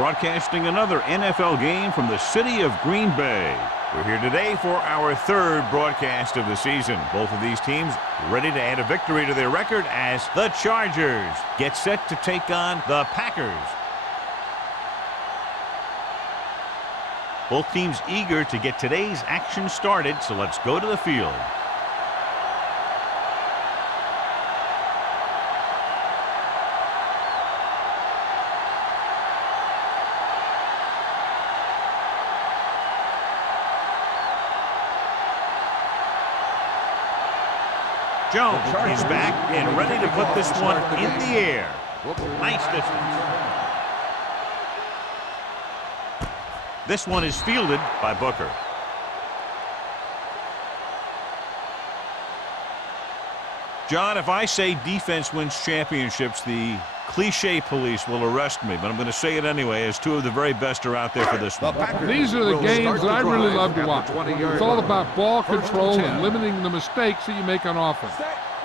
broadcasting another NFL game from the city of Green Bay. We're here today for our third broadcast of the season. Both of these teams ready to add a victory to their record as the Chargers get set to take on the Packers. Both teams eager to get today's action started, so let's go to the field. Jones is back and ready to put this one in the air. Nice distance. This one is fielded by Booker. John, if I say defense wins championships, the cliche police will arrest me, but I'm going to say it anyway, as two of the very best are out there for this one. These are the games that I really love to watch. It's all about ball control and limiting the mistakes that you make on offense.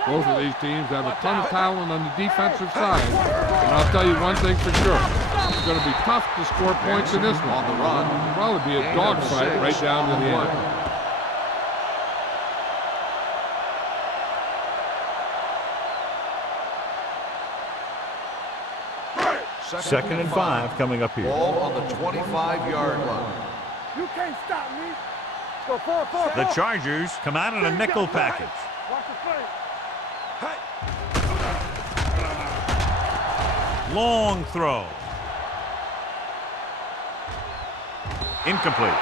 Both of these teams have a ton of talent on the defensive side, and I'll tell you one thing for sure. It's going to be tough to score points in this one. It'll probably be a dogfight right down to the end. Second and 5 coming up here. Ball on the 25-yard line. You can't stop me. Go forward. The Chargers come out in a nickel package. Watch the play. Long throw. Incomplete.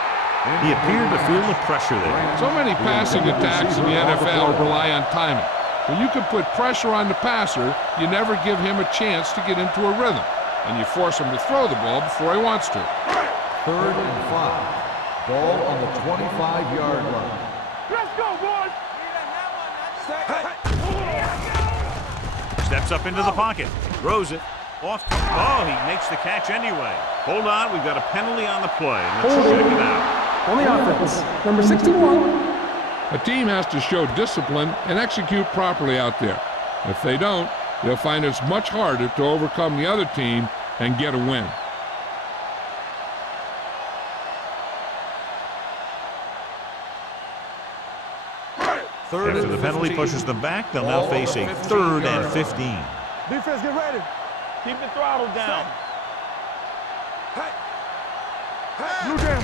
He appeared to feel the pressure there. So many passing attacks in the NFL rely on timing. When you can put pressure on the passer, you never give him a chance to get into a rhythm, and you force him to throw the ball before he wants to. Third and 5. Ball on the 25-yard line. Let's go, boys. Steps up into the pocket. Throws it. Off. Oh, he makes the catch anyway. Hold on. We've got a penalty on the play. Let's check it out. On the offense, number 61. A team has to show discipline and execute properly out there. If they don't, they'll find it's much harder to overcome the other team and get a win. After the penalty pushes them back, they'll now face a 3rd and 15. Defense, get ready. Keep the throttle down. Blue down.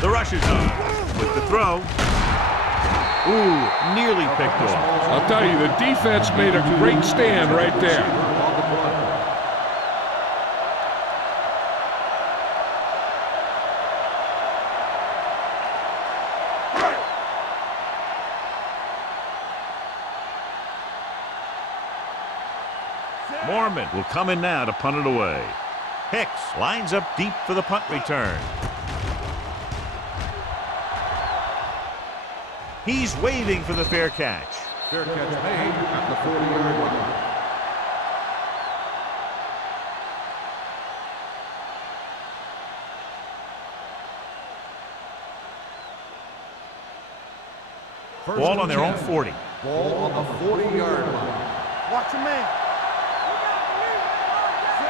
The rush is on. With the throw. Ooh, nearly picked off. I'll tell you, the defense made a great stand right there. Mormon will come in now to punt it away. Hicks lines up deep for the punt return. He's waving for the fair catch. Fair catch made at the 40-yard line. Ball on their own 40. Ball on the 40-yard line. Watch your man.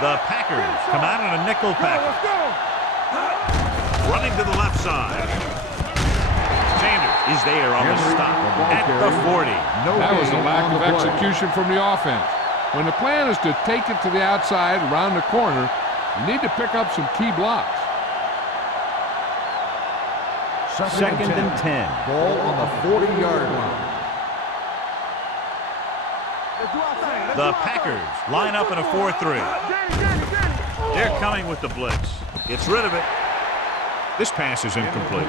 The Packers come out in a nickel package. Let's go. Running to the left side. Sanders is there on the stop at the 40. That was a lack of execution from the offense. When the plan is to take it to the outside, around the corner, you need to pick up some key blocks. Second and 10. Ball on the 40-yard line. The Packers line up in a 4-3. They're coming with the blitz. Gets rid of it. This pass is incomplete.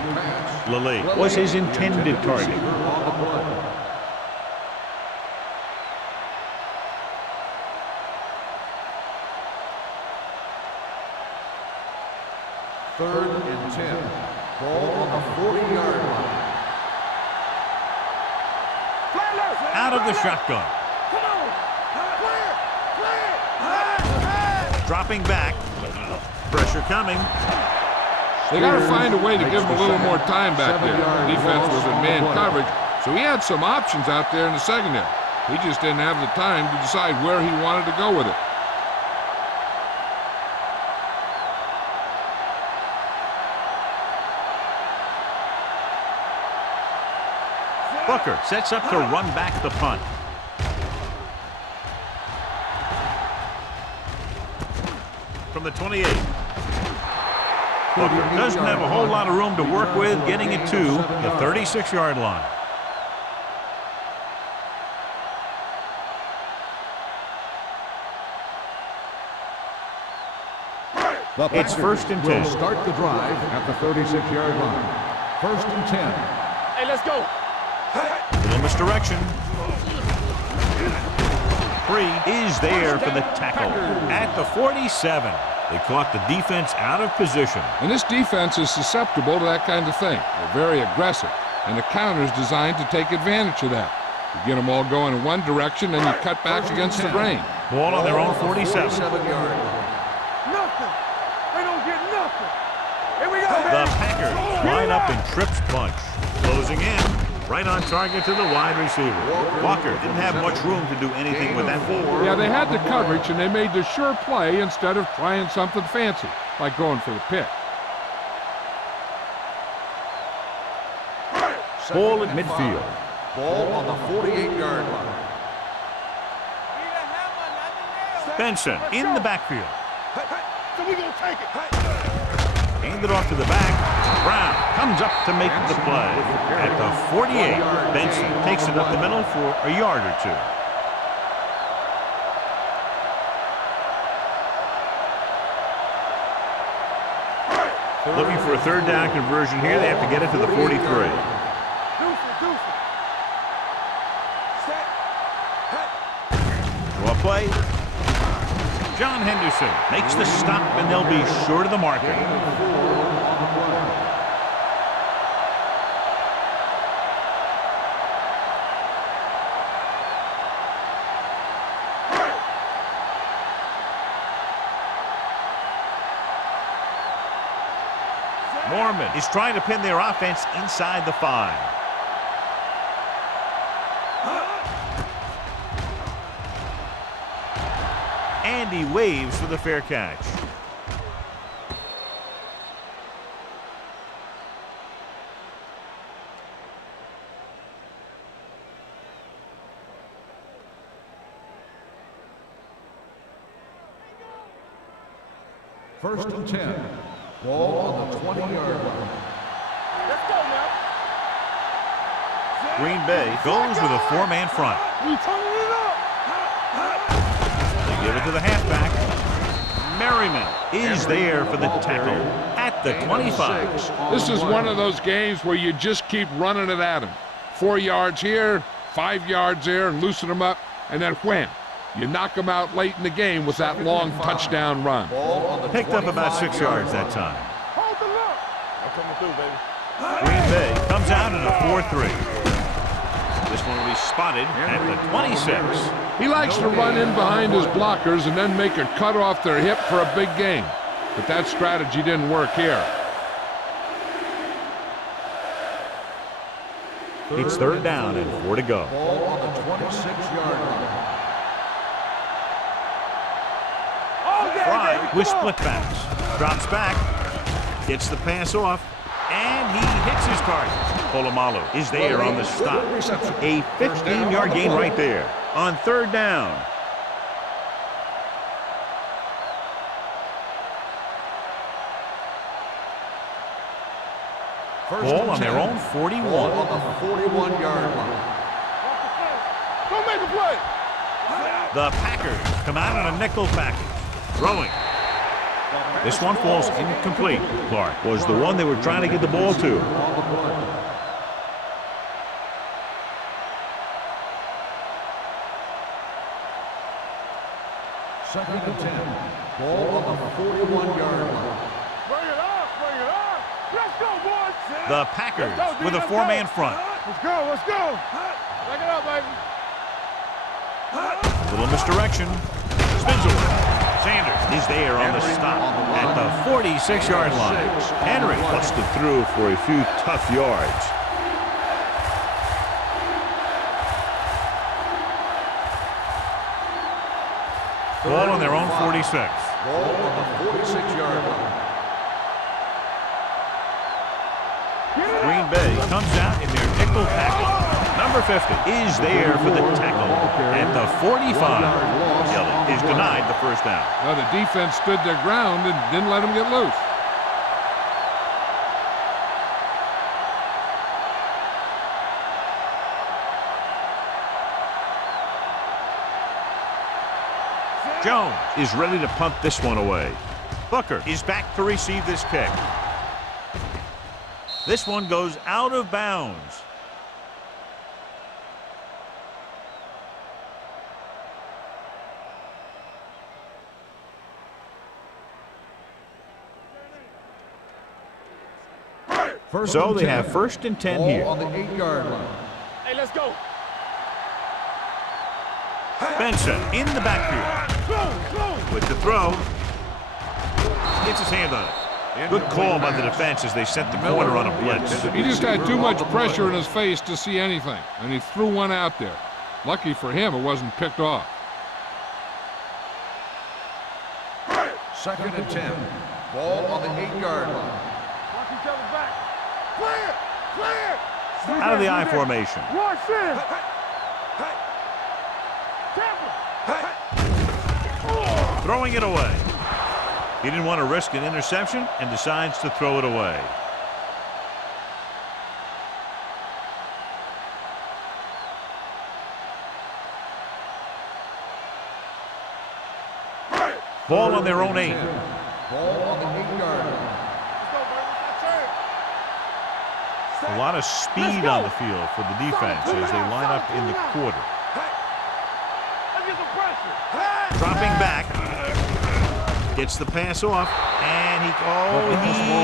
Lilly was his intended target. Third and 10. Ball on the 40-yard line. Out of the shotgun. Dropping back. Pressure coming. They got to find a way to give him a little more time back there. The defense was in man coverage, so he had some options out there in the secondary. He just didn't have the time to decide where he wanted to go with it. Booker sets up to run back the punt. From the 28. Booker doesn't have a whole lot of room to work with, getting it to the 36-yard line. It's 1st and 10. Will start the drive at the 36-yard line. 1st and 10. Hey, let's go. Little misdirection. 3 is there for the tackle at the 47. They caught the defense out of position. And this defense is susceptible to that kind of thing. They're very aggressive, and the counter is designed to take advantage of that. You get them all going in one direction, and you cut back against the grain. Ball on their own 47. 47-yard line. Nothing. They don't get nothing. Here we go, The man. Packers line up in trips bunch. Closing in. Right on target to the wide receiver. Walker didn't have much room to do anything with that ball. Yeah, they had the coverage, and they made the sure play instead of trying something fancy, like going for the pick. Ball at midfield. Ball on the 48-yard line. Benson in the backfield. So we gonna take it. Handed off to the back. Brown comes up to make the play. At the 48, Benson takes it up the middle for a yard or two. Looking for a 3rd down conversion here. They have to get it to the 43. Draw play. John Henderson makes the stop, and they'll be short of the marker. Mormon is trying to pin their offense inside the 5. And he waves for the fair catch. First and 10. Ball on the 20-yard line. Let's go now. Green Bay goes with a 4-man front. We turning it up. They give it to the halfback. Merriman is there for the tackle at the 25. This is one of those games where you just keep running it at them. 4 yards here, 5 yards there, and loosen them up, and then wham. You knock them out late in the game with that long touchdown run. Picked up about 6 yards that time. Hold the look. I'm coming through, baby. Green Bay comes out in a 4-3. This one will be spotted at the 26. He likes to run in behind his blockers and then make a cut off their hip for a big gain. But that strategy didn't work here. It's 3rd down and 4 to go. Ball on the 26-yard line. Fry with split backs. Drops back. Gets the pass off. And he hits his target. Polamalu is there on the stop. A 15-yard gain right there on 3rd down. Ball on their own 41. Ball on the 41-yard line. Don't make a play. The Packers come out on a nickel package. Throwing. This one falls incomplete. Clark was the one they were trying to get the ball to. Second and 10. Ball on the 41-yard line. Bring it up. Bring it up. Let's go, boys. The Packers with a 4-man front. Let's go. Let's go. Back it up, baby. Little misdirection. Spins away. Sanders is there on the stop at the 46-yard line. Henry busted through for a few tough yards. Ball on their own 46. Ball on the 46-yard line. Green Bay comes out in their nickel package. Number 50 is there for the tackle at the 45. Yelling is denied the first down. Well, the defense stood their ground and didn't let him get loose. Jones is ready to punt this one away. Booker is back to receive this kick. This one goes out of bounds. So they have 1st and 10 here. On the 8-yard line. Hey, let's go. Benson in the backfield. With the throw. Gets his hand on it. Good call by the defense as they sent the corner on a blitz. He just had too much pressure in his face to see anything, and he threw one out there. Lucky for him, it wasn't picked off. 2nd and 10. Ball on the 8-yard line. Watch each other back. Clear! Clear! Out of the I formation. Rush in! Tackle! Throwing it away. He didn't want to risk an interception and decides to throw it away. Ball on their own 8. Ball on the 8-yard line. A lot of speed on the field for the defense as they line up in the quarter. Let's get some pressure. Dropping back. Gets the pass off. And he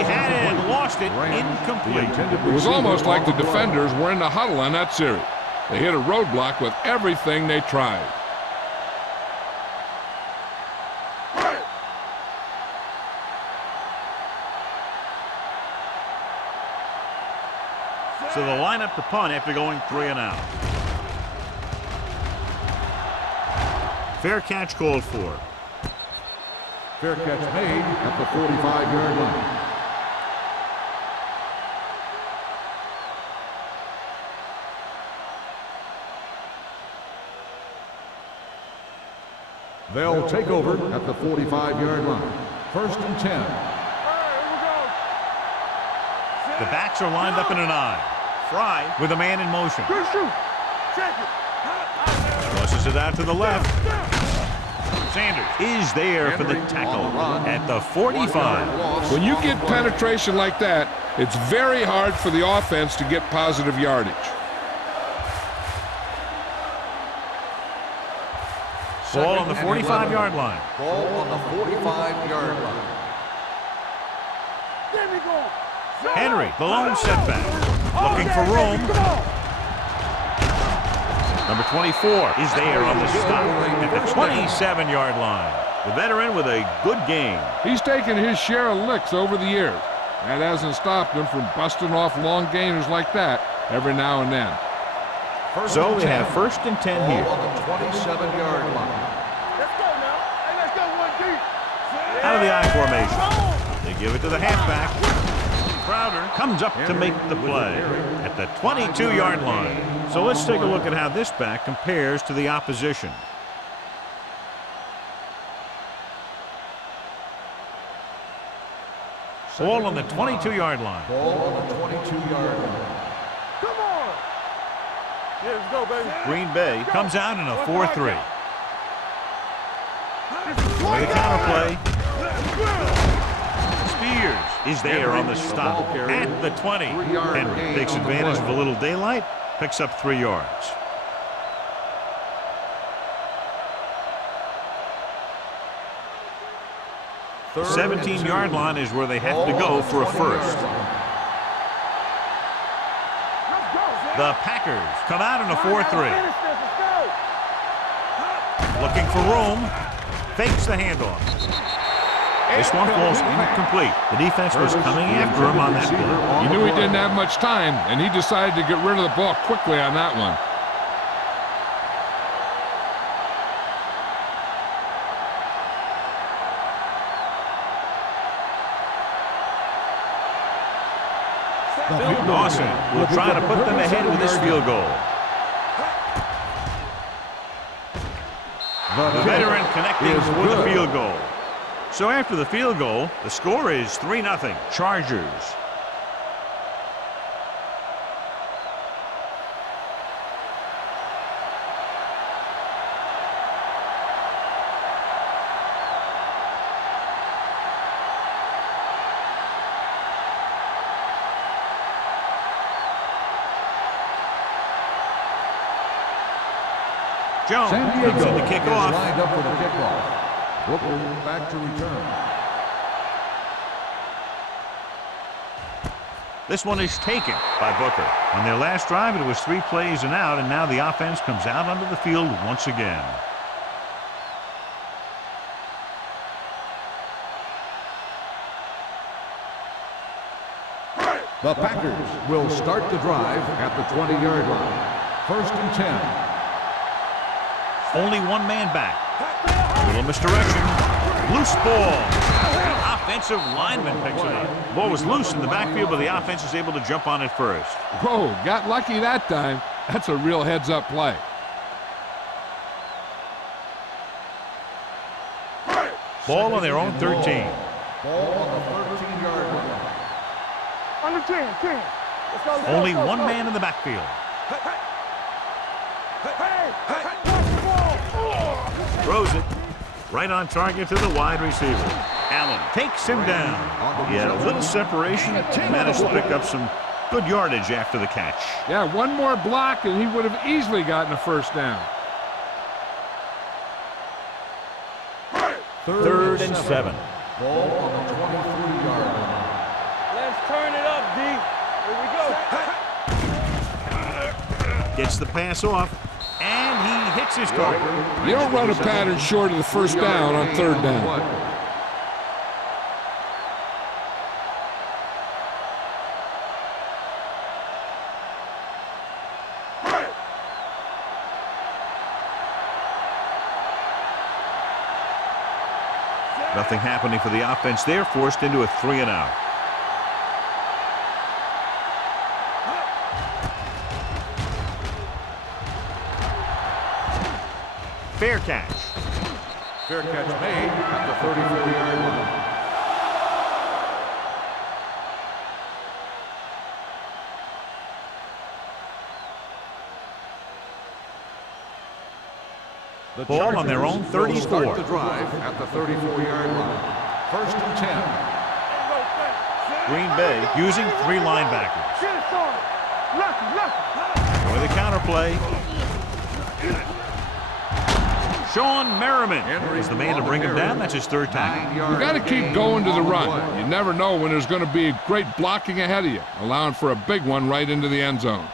had it and lost it. Incomplete. It was almost like the defenders were in the huddle on that series. They hit a roadblock with everything they tried. So they'll line up to punt after going 3 and out. Fair catch called for. Fair catch made at the 45-yard line. They'll take over at the 45-yard line. 1st and 10. The backs are lined up in an I. Fry with a man in motion. Good shoot. Check it. Tosses it out to the left. Sanders is there for the tackle at the 45. When you get penetration like that, it's very hard for the offense to get positive yardage. Ball on the 45-yard line. Ball on the 45-yard line. There we go. Henry, the lone setback. Looking for room. Number 24 is there on the stop at the 27-yard line. The veteran with a good game. He's taken his share of licks over the years. That hasn't stopped him from busting off long gainers like that every now and then. So we have 1st and 10 here. On the 27-yard line. Let's go now. Hey, let's go one deep. Out of the I formation. They give it to the halfback. Crowder comes up to make the play at the 22-yard line. So let's take a look at how this back compares to the opposition. Ball on the 22-yard line. Ball on the 22-yard line. Come on. Yeah, let's go, baby. Green Bay comes out in a 4-3. With a counter play. Spears is there on the stop at the 20. Henry takes advantage of a little daylight, picks up 3 yards. The 17-yard line is where they have to go for a first. The Packers come out in a 4-3. Looking for room. Fakes the handoff. This one falls incomplete. The defense was coming after him on that play. He knew he didn't have much time, and he decided to get rid of the ball quickly on that one. Dawson will try to put them ahead with this field goal. The veteran connecting for the field goal. So after the field goal, the score is 3-0 Chargers. Jones San Diego comes in to kick is off. lined up for the kickoff. Brooklyn back to return. This one is taken by Booker. On their last drive, it was 3 plays and out, and now the offense comes out onto the field once again. The Packers will start the drive at the 20-yard line. 1st and 10. Only one man back. A little misdirection. Loose ball. The offensive lineman picks it up. Ball was loose in the backfield, but the offense is able to jump on it first. Whoa, got lucky that time. That's a real heads-up play. Ball on their own 13. Ball on the 13-yard line. Under 10, 10. Let's go, let's go, Only let's go, one let's go. man in the backfield. Throws it right on target to the wide receiver. Allen takes him down. He had a little separation and managed to pick up some good yardage after the catch. Yeah, one more block and he would have easily gotten a first down. 3rd and 7. Ball on the 23-yard line. Let's turn it up, D. Here we go. Gets the pass off, and he hits his target. You don't run a pattern short of the first down on 3rd down. Nothing happening for the offense there, forced into a 3 and out. Fair catch. Fair catch made at the 34-yard line. The Ball on their own Chargers will 34. start the drive at the 34-yard line. 1st and 10. Green Bay using 3 linebackers. Get it, son. Lucky. With a counterplay. Sean Merriman is the man to bring him down. That's his 3rd tackle. You got to keep going to the run. You never know when there's going to be great blocking ahead of you, allowing for a big one right into the end zone.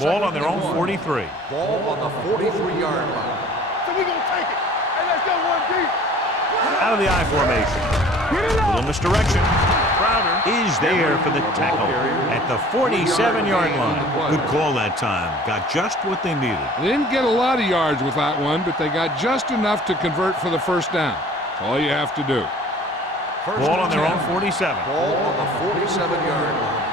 Ball on their own 43. Ball on the 43-yard line. So we gonna take it. Hey, let's go, 1D. Out of the I formation. A little misdirection. Crowder is there for the tackle at the 47-yard line. Good call that time. Got just what they needed. They didn't get a lot of yards with that one, but they got just enough to convert for the first down. That's all you have to do. Ball on their own 47. Ball on the 47-yard line.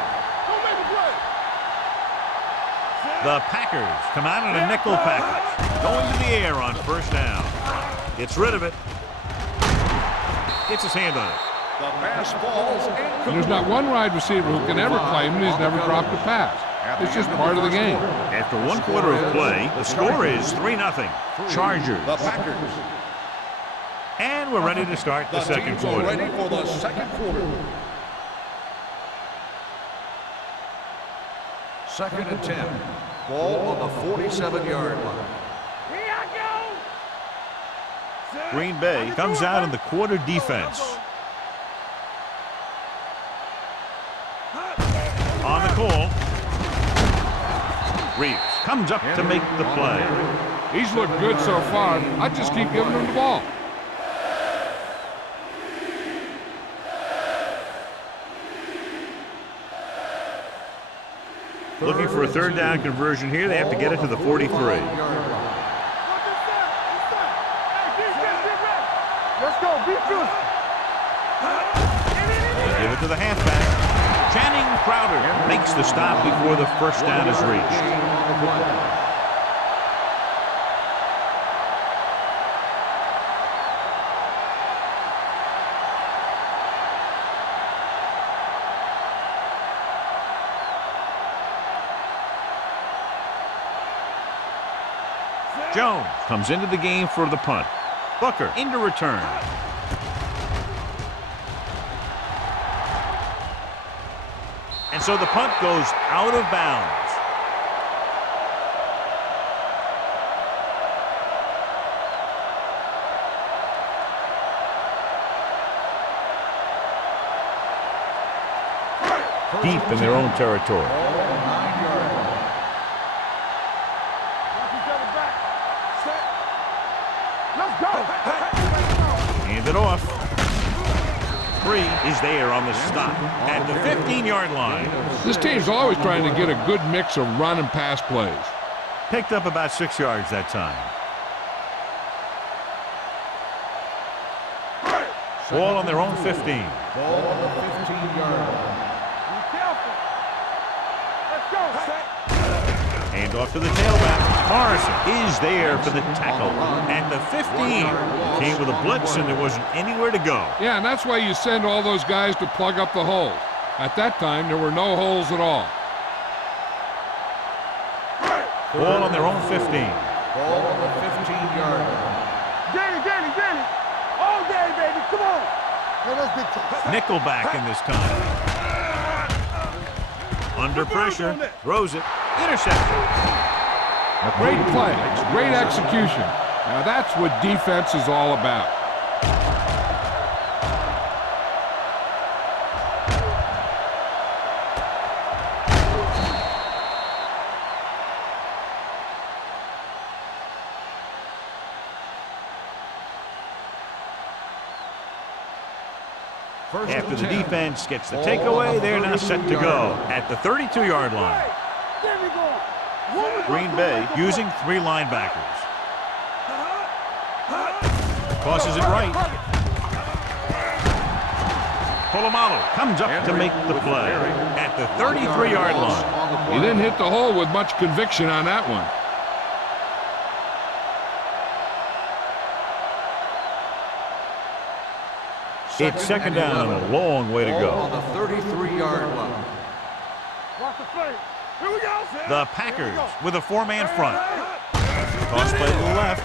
The Packers come out in a nickel package. Going to the air on 1st down. Gets rid of it. Gets his hand on it. The pass falls And there's not one wide receiver who can ever claim that he's never dropped a pass. It's just part of the game. After 1 quarter of play, the score is 3-0 Chargers. The Packers. And we're ready to start the second teams are quarter. ready for the second quarter. 2nd and 10. Ball on the 47-yard line. Here I go. Green Bay comes out in the quarter defense. On the call. Reeves comes up to make the play. He's looked good so far. I'd just keep giving him the ball. Looking for a 3rd down conversion here. They have to get it to the 43. Let's go, be good. They give it to the halfback. Channing Crowder makes the stop before the first down is reached. Jones comes into the game for the punt. Booker into return. And so the punt goes out of bounds. Deep in their own territory. Let's go. Hand it off. 3 is there on the stop at the 15-yard line. This team's always trying to get a good mix of run and pass plays. Picked up about 6 yards that time. Ball on their own 15. Ball on the 15-yard line. Be careful. Let's go. Hand off to the tailback. Morrison is there for the tackle at the 15. Came with a blitz and there wasn't anywhere to go. Yeah, and that's why you send all those guys to plug up the holes. At that time, there were no holes at all. Ball on their own 15. Ball on the 15-yard line. Danny. All day, baby. Come on. Hey, that's big time. Nickelback in this time. Under pressure. Throws it. Interception. A great play, great execution. Now that's what defense is all about. After the defense gets the takeaway, they're now set to go at the 32-yard line. There we go. Green Bay using 3 linebackers. Tosses it right. Polamalu comes up to make the play at the 33-yard line. He didn't hit the hole with much conviction on that one. It's second down and a long way to Ball go. on the 33-yard line. Watch the play. Here we go. The Packers with a 4-man front. Toss play to the left.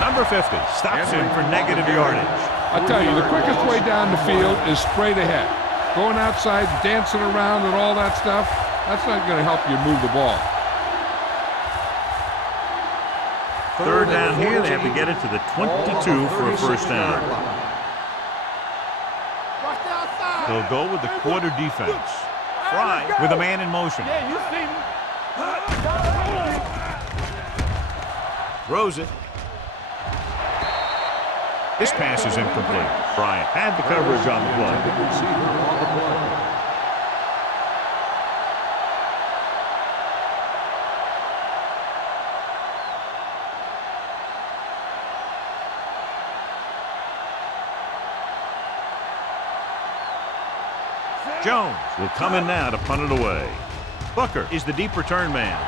Number 50 stops him for negative yardage. I tell you, the quickest way down the field is straight ahead. Going outside, dancing around and all that stuff, that's not going to help you move the ball. Third down here, they have to get it to the 22 for a first down. Watch the outside. They'll go with the quarter defense. Fry with a man in motion. Yeah, you see me. Throws it. This pass is incomplete. Bryant had the coverage on the play. Receiver on the play. Jones will come in now to punt it away. Booker is the deep return man.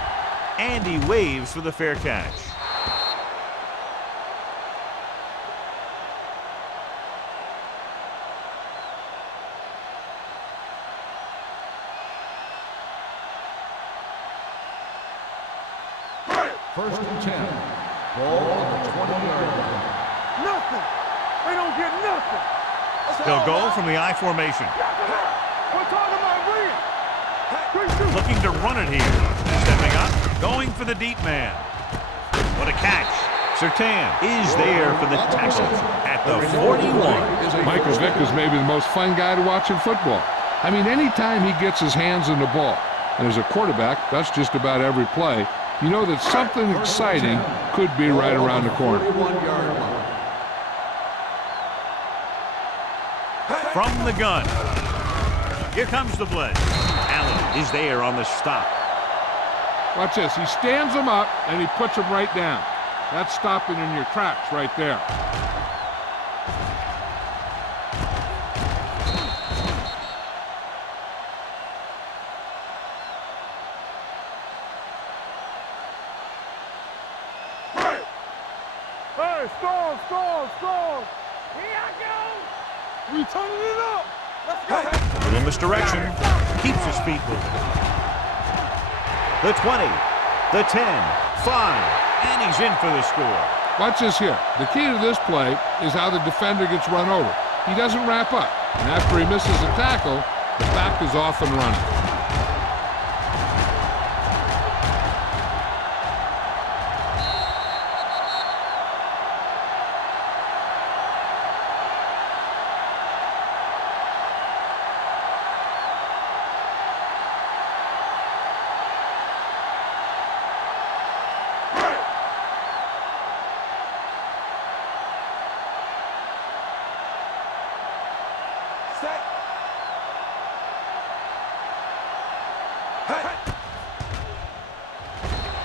And he waves for the fair catch. First and 10. Ball on the 20-yard line. Nothing. They don't get nothing. They'll go from the I formation. We're talking about win. Looking to run it here. Stepping up, going for the deep man. What a catch. Surtain is there for the tackle at the 41. Michael Vick is maybe the most fun guy to watch in football. I mean, anytime he gets his hands on the ball, and as a quarterback, that's just about every play, you know that something exciting could be right around the corner. 41-yard line. From the gun. Here comes the play. Allen is there on the stop. Watch this. He stands him up, and he puts him right down. That's stopping in your tracks right there. Hey, stall. Here I go. We turning it up. Let's go. Little misdirection. Keeps his feet moving. The 20. The 10. 5. And he's in for the score. Watch this here. The key to this play is how the defender gets run over. He doesn't wrap up. And after he misses a tackle, the back is off and running.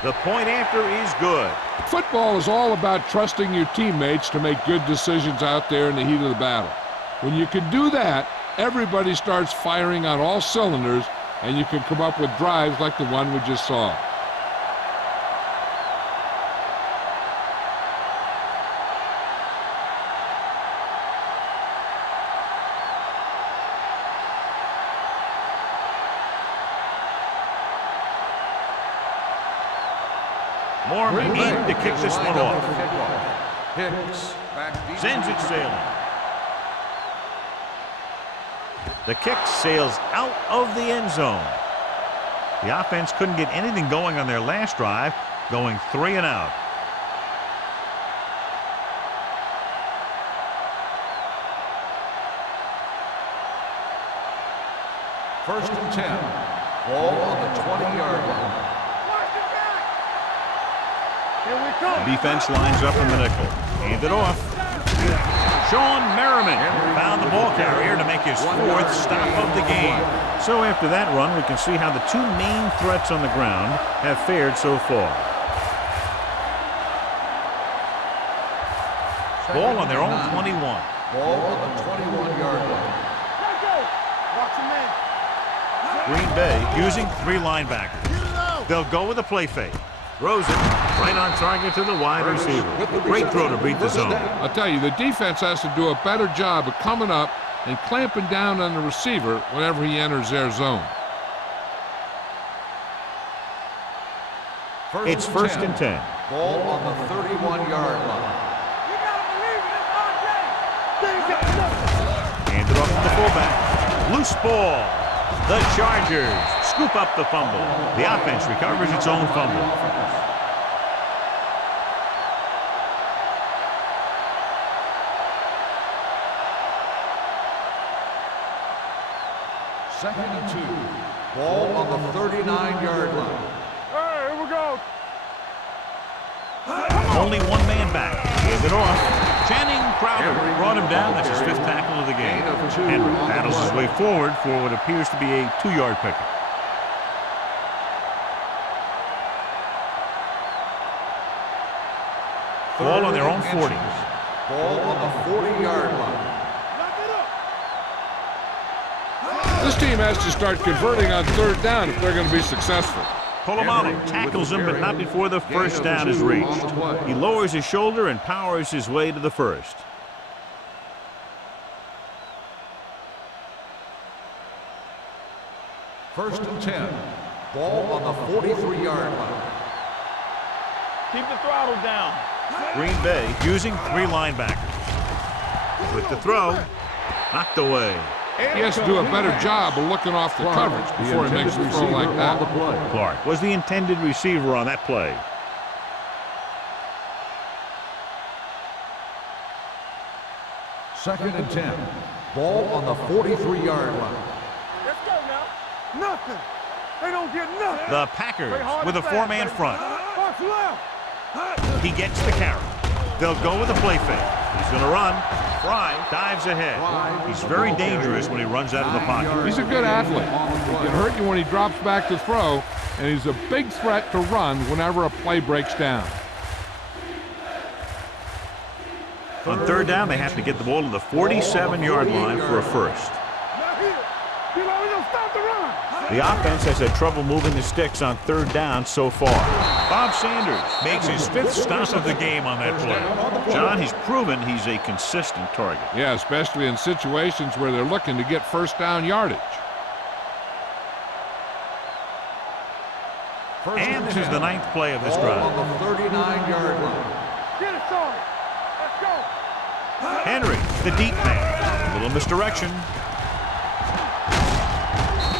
The point after is good. Football is all about trusting your teammates to make good decisions out there in the heat of the battle. When you can do that, everybody starts firing on all cylinders, and you can come up with drives like the one we just saw. More need to kick this one off. Hicks Sends it sailing. The kick sails out of the end zone. The offense couldn't get anything going on their last drive, going 3 and out. First and 10. Ball on the 20-yard line. Defense lines up in the nickel. Hand it off. Sean Merriman found the ball carrier to make his 4th stop of the game. So after that run, we can see how the 2 main threats on the ground have fared so far. Ball on their own 21. Ball on the 21-yard line. Green Bay using 3 linebackers. They'll go with a play fake. Throws it right on target to the wide receiver. Great throw to beat the zone. I'll tell you, the defense has to do a better job of coming up and clamping down on the receiver whenever he enters their zone. It's first and 10. Ball on the 31-yard line. Hand it off to the fullback. Loose ball. The Chargers scoop up the fumble. The offense recovers its own fumble. Second and 2. Ball on the 39-yard line. Hey, here we go. Only 1 man back. Hands it off. Channing Crowder brought him down. That's his 5th tackle of the game. Henry battles his way forward for what appears to be a 2-yard pickup. Ball on their own 40. Ball on the 40-yard line. This team has to start converting on 3rd down if they're going to be successful. Polamalu tackles him, but not before the first down is reached. He lowers his shoulder and powers his way to the first. First and 10. Ball on the 43-yard line. Keep the throttle down. Green Bay using 3 linebackers. With the throw, knocked away. He has to do a better job of looking off the coverage before he makes a throw like that. Clark was the intended receiver on that play. Second and 10. Ball on the 43-yard line. Let's go now. Nothing. They don't get nothing. The Packers with a 4-man front. Box left. He gets the carry. They'll go with a play fake. He's going to run. Fry dives ahead. He's very dangerous when he runs out of the pocket. He's a good athlete. He can hurt you when he drops back to throw, and he's a big threat to run whenever a play breaks down. On 3rd down, they have to get the ball to the 47-yard line for a first. The offense has had trouble moving the sticks on 3rd down so far. Bob Sanders makes his 5th stop of the game on that play. John, he's proven he's a consistent target. Yeah, especially in situations where they're looking to get 1st down yardage. And this is the 9th play of this drive. On the 39-yard Henry, the deep man. A little misdirection.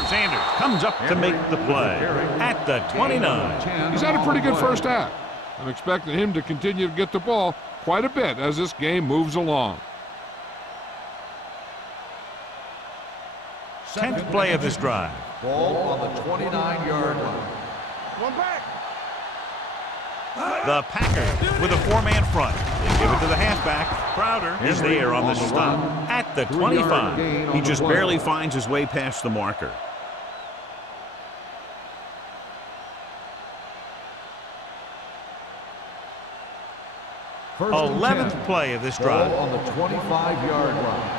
Sanders comes up to make the play at the 29. He's had a pretty good first half. I'm expecting him to continue to get the ball quite a bit as this game moves along. 10th play of this drive. Ball on the 29-yard line. One back. The Packers with a four-man front. They give it to the halfback. Crowder is there on the stop at the 25. He just barely finds his way past the marker. First and 11th 10. play of this drive. Ball on the 25-yard line.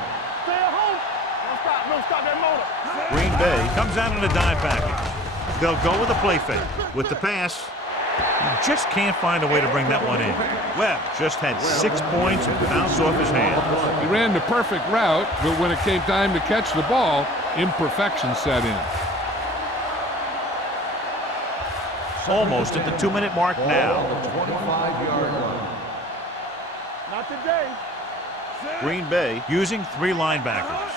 Stay at home. Don't stop that motor. Green Bay comes out in a dime package. They'll go with a play fake. With the pass, he just can't find a way to bring that one in. Webb just had 6 points bounce off his hands. He ran the perfect route, but when it came time to catch the ball, imperfection set in. Almost at the 2-minute mark Ball now. on the 25-yard line. Not today. Green Bay using 3 linebackers.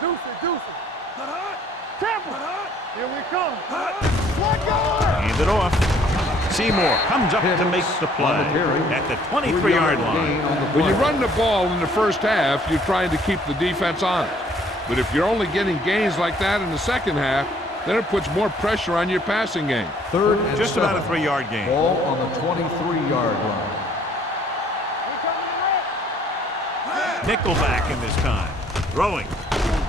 Deuce it. Temple. Here we come. Let go. Hand it off. Seymour comes up to make the play at the 23-yard line. When you run the ball in the first half, you're trying to keep the defense honest. But if you're only getting gains like that in the second half, then it puts more pressure on your passing game. Third and Just 7. about a 3-yard gain. Ball on the 23-yard line. Nickelback in this time. Throwing.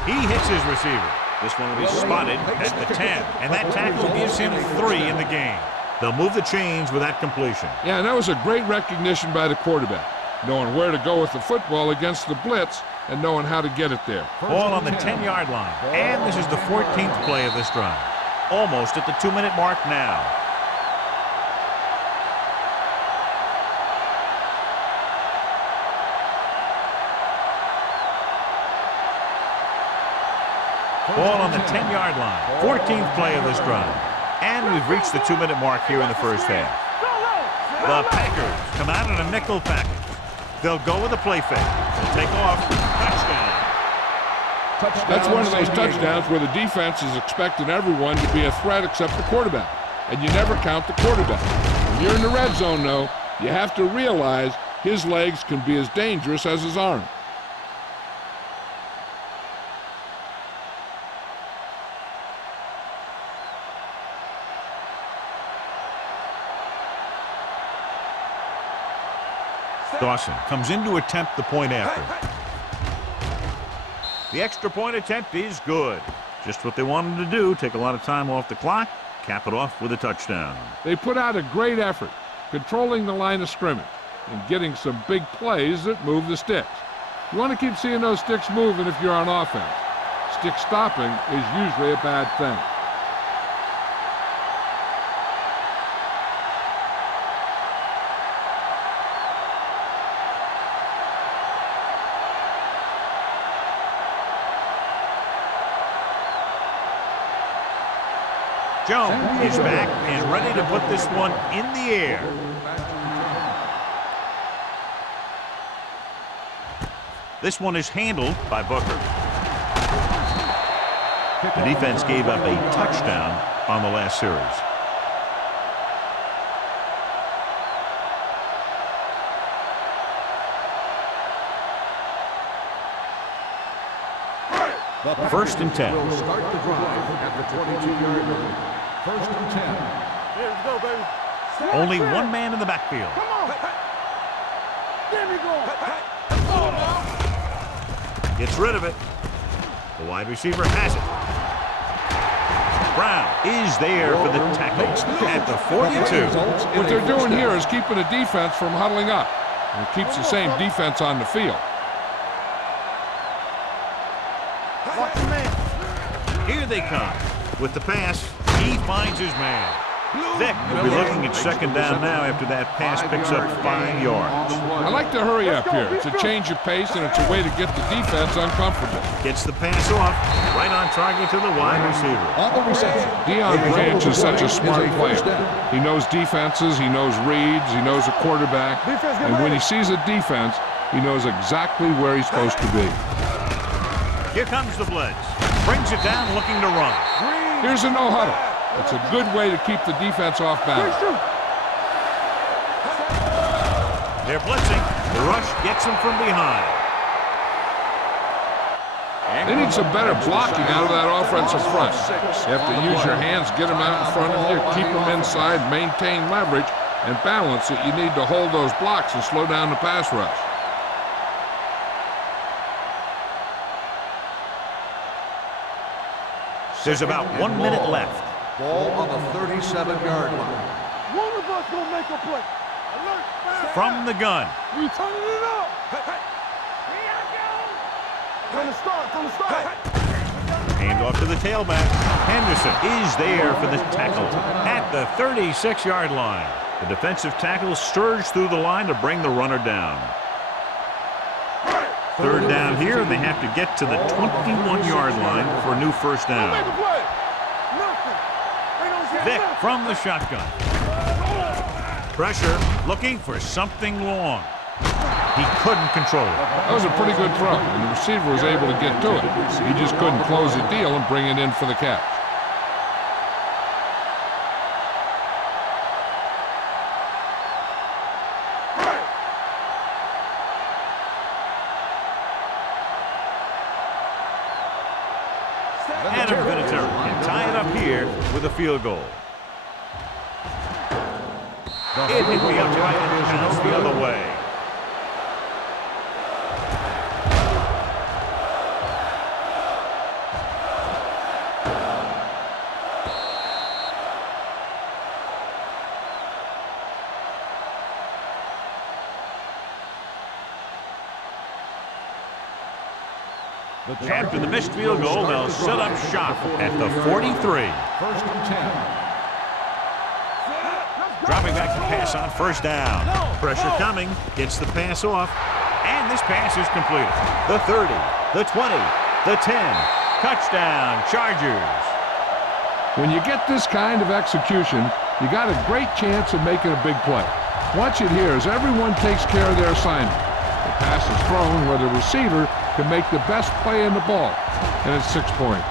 He hits his receiver. This one will be spotted at the 10. And that tackle gives him 3 in the game. They'll move the chains with that completion. Yeah, and that was a great recognition by the quarterback, knowing where to go with the football against the blitz and knowing how to get it there. Ball on the 10-yard line. And this is the 14th play of this drive. Almost at the 2-minute mark now. Ball on the 10-yard line. 14th play of this drive. And we've reached the 2-minute mark here in the first half. The Packers come out in a nickel package. They'll go with a play fake. They'll take off. Touchdown. That's one of those touchdowns where the defense is expecting everyone to be a threat except the quarterback. And you never count the quarterback. When you're in the red zone, though, you have to realize his legs can be as dangerous as his arm. Dawson comes in to attempt the point after. The extra point attempt is good. Just what they wanted to do, take a lot of time off the clock, cap it off with a touchdown. They put out a great effort, controlling the line of scrimmage and getting some big plays that move the sticks. You want to keep seeing those sticks moving if you're on offense. Stick stopping is usually a bad thing. Jones is back and ready to put this one in the air. This one is handled by Booker. The defense gave up a touchdown on the last series. First and 10. Will start the drive at the 22-yard line. First and 10. Here we go, baby. Only one man in the backfield. Come on. There we go. Gets rid of it. The wide receiver has it. Brown is there for the tackle at the 42. What they're doing here is keeping the defense from huddling up. And it keeps the same defense on the field. Here they come. With the pass, he finds his man. Vic will be looking at second down now after that pass picks up 5 yards. I like to hurry up here. It's a change of pace, and it's a way to get the defense uncomfortable. Gets the pass off, right on target to the wide receiver. On the reception, Deion Branch is such a smart player. He knows defenses, he knows reads, he knows a quarterback, and when he sees a defense, he knows exactly where he's supposed to be. Here comes the blitz. Brings it down, looking to run. Here's a no-huddle. It's a good way to keep the defense off balance. They're blitzing. The rush gets them from behind. They need some better blocking out of that offensive front. You have to use your hands, get them out in front of you, keep them inside, maintain leverage, and balance it. You need to hold those blocks and slow down the pass rush. There's about 1 minute left. ball on the 37-yard line. One of us gonna make a play. Alert, fire. From the gun. We turning it up. From the start. Hand off to the tailback. Henderson is there for the tackle at the 36-yard line. The defensive tackle surged through the line to bring the runner down. Third down here, and they have to get to the 21-yard line for a new first down. Vic from the shotgun. Pressure, looking for something long. He couldn't control it. That was a pretty good throw, and the receiver was able to get to it. He just couldn't close the deal and bring it in for the catch. Adam Vinatieri can tie it up here with a field goal. It hit the upright and bounced the other way. After the missed field goal, they'll set up shop at the 43. First and 10. Dropping back to pass on first down. Pressure coming, gets the pass off, and this pass is completed. The 30, the 20, the 10. Touchdown, Chargers. When you get this kind of execution, you got a great chance of making a big play. Watch it here as everyone takes care of their assignment. The pass is thrown where the receiver can make the best play in the ball, and it's 6 points.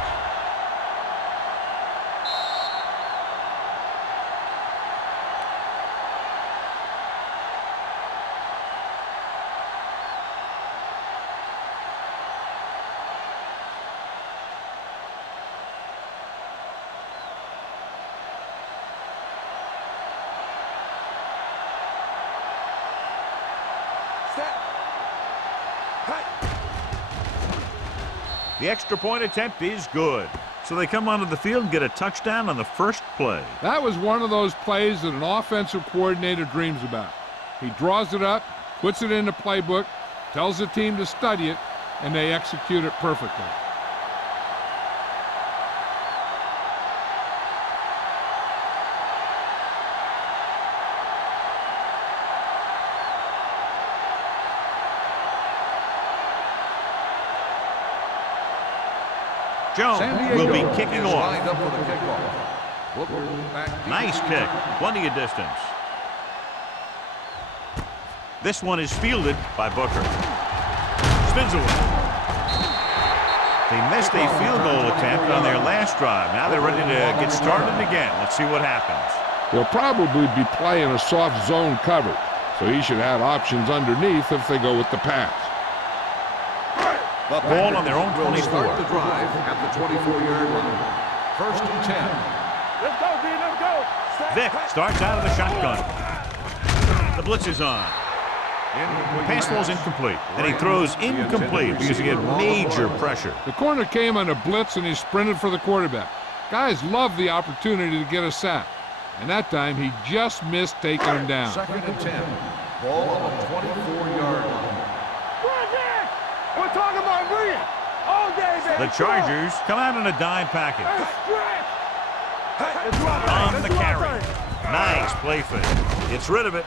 The extra point attempt is good. So they come onto the field and get a touchdown on the first play. That was one of those plays that an offensive coordinator dreams about. He draws it up, puts it in the playbook, tells the team to study it, and they execute it perfectly. Jones will be kicking off. Lined up for the kickoff. Nice kick. Plenty of distance. This one is fielded by Booker. Spins away. They missed a field goal attempt on their last drive. Now they're ready to get started again. Let's see what happens. They'll probably be playing a soft zone coverage, so he should have options underneath if they go with the pass. The Ball on their own will 24. start the drive at the 24-yard line. First and 10. Let's go, D. Let's go. Vic starts out of the shotgun. The blitz is on. Pass ball's incomplete. And he throws incomplete because he had major pressure. The corner came on a blitz and he sprinted for the quarterback. Guys love the opportunity to get a sack. And that time he just missed taking him down. Second and 10. Ball on the 24-yard line. We're talking about brilliant. All day, baby. The Chargers come out in a dime package. Stretch. On the carry. Nice play fake. Gets rid of it.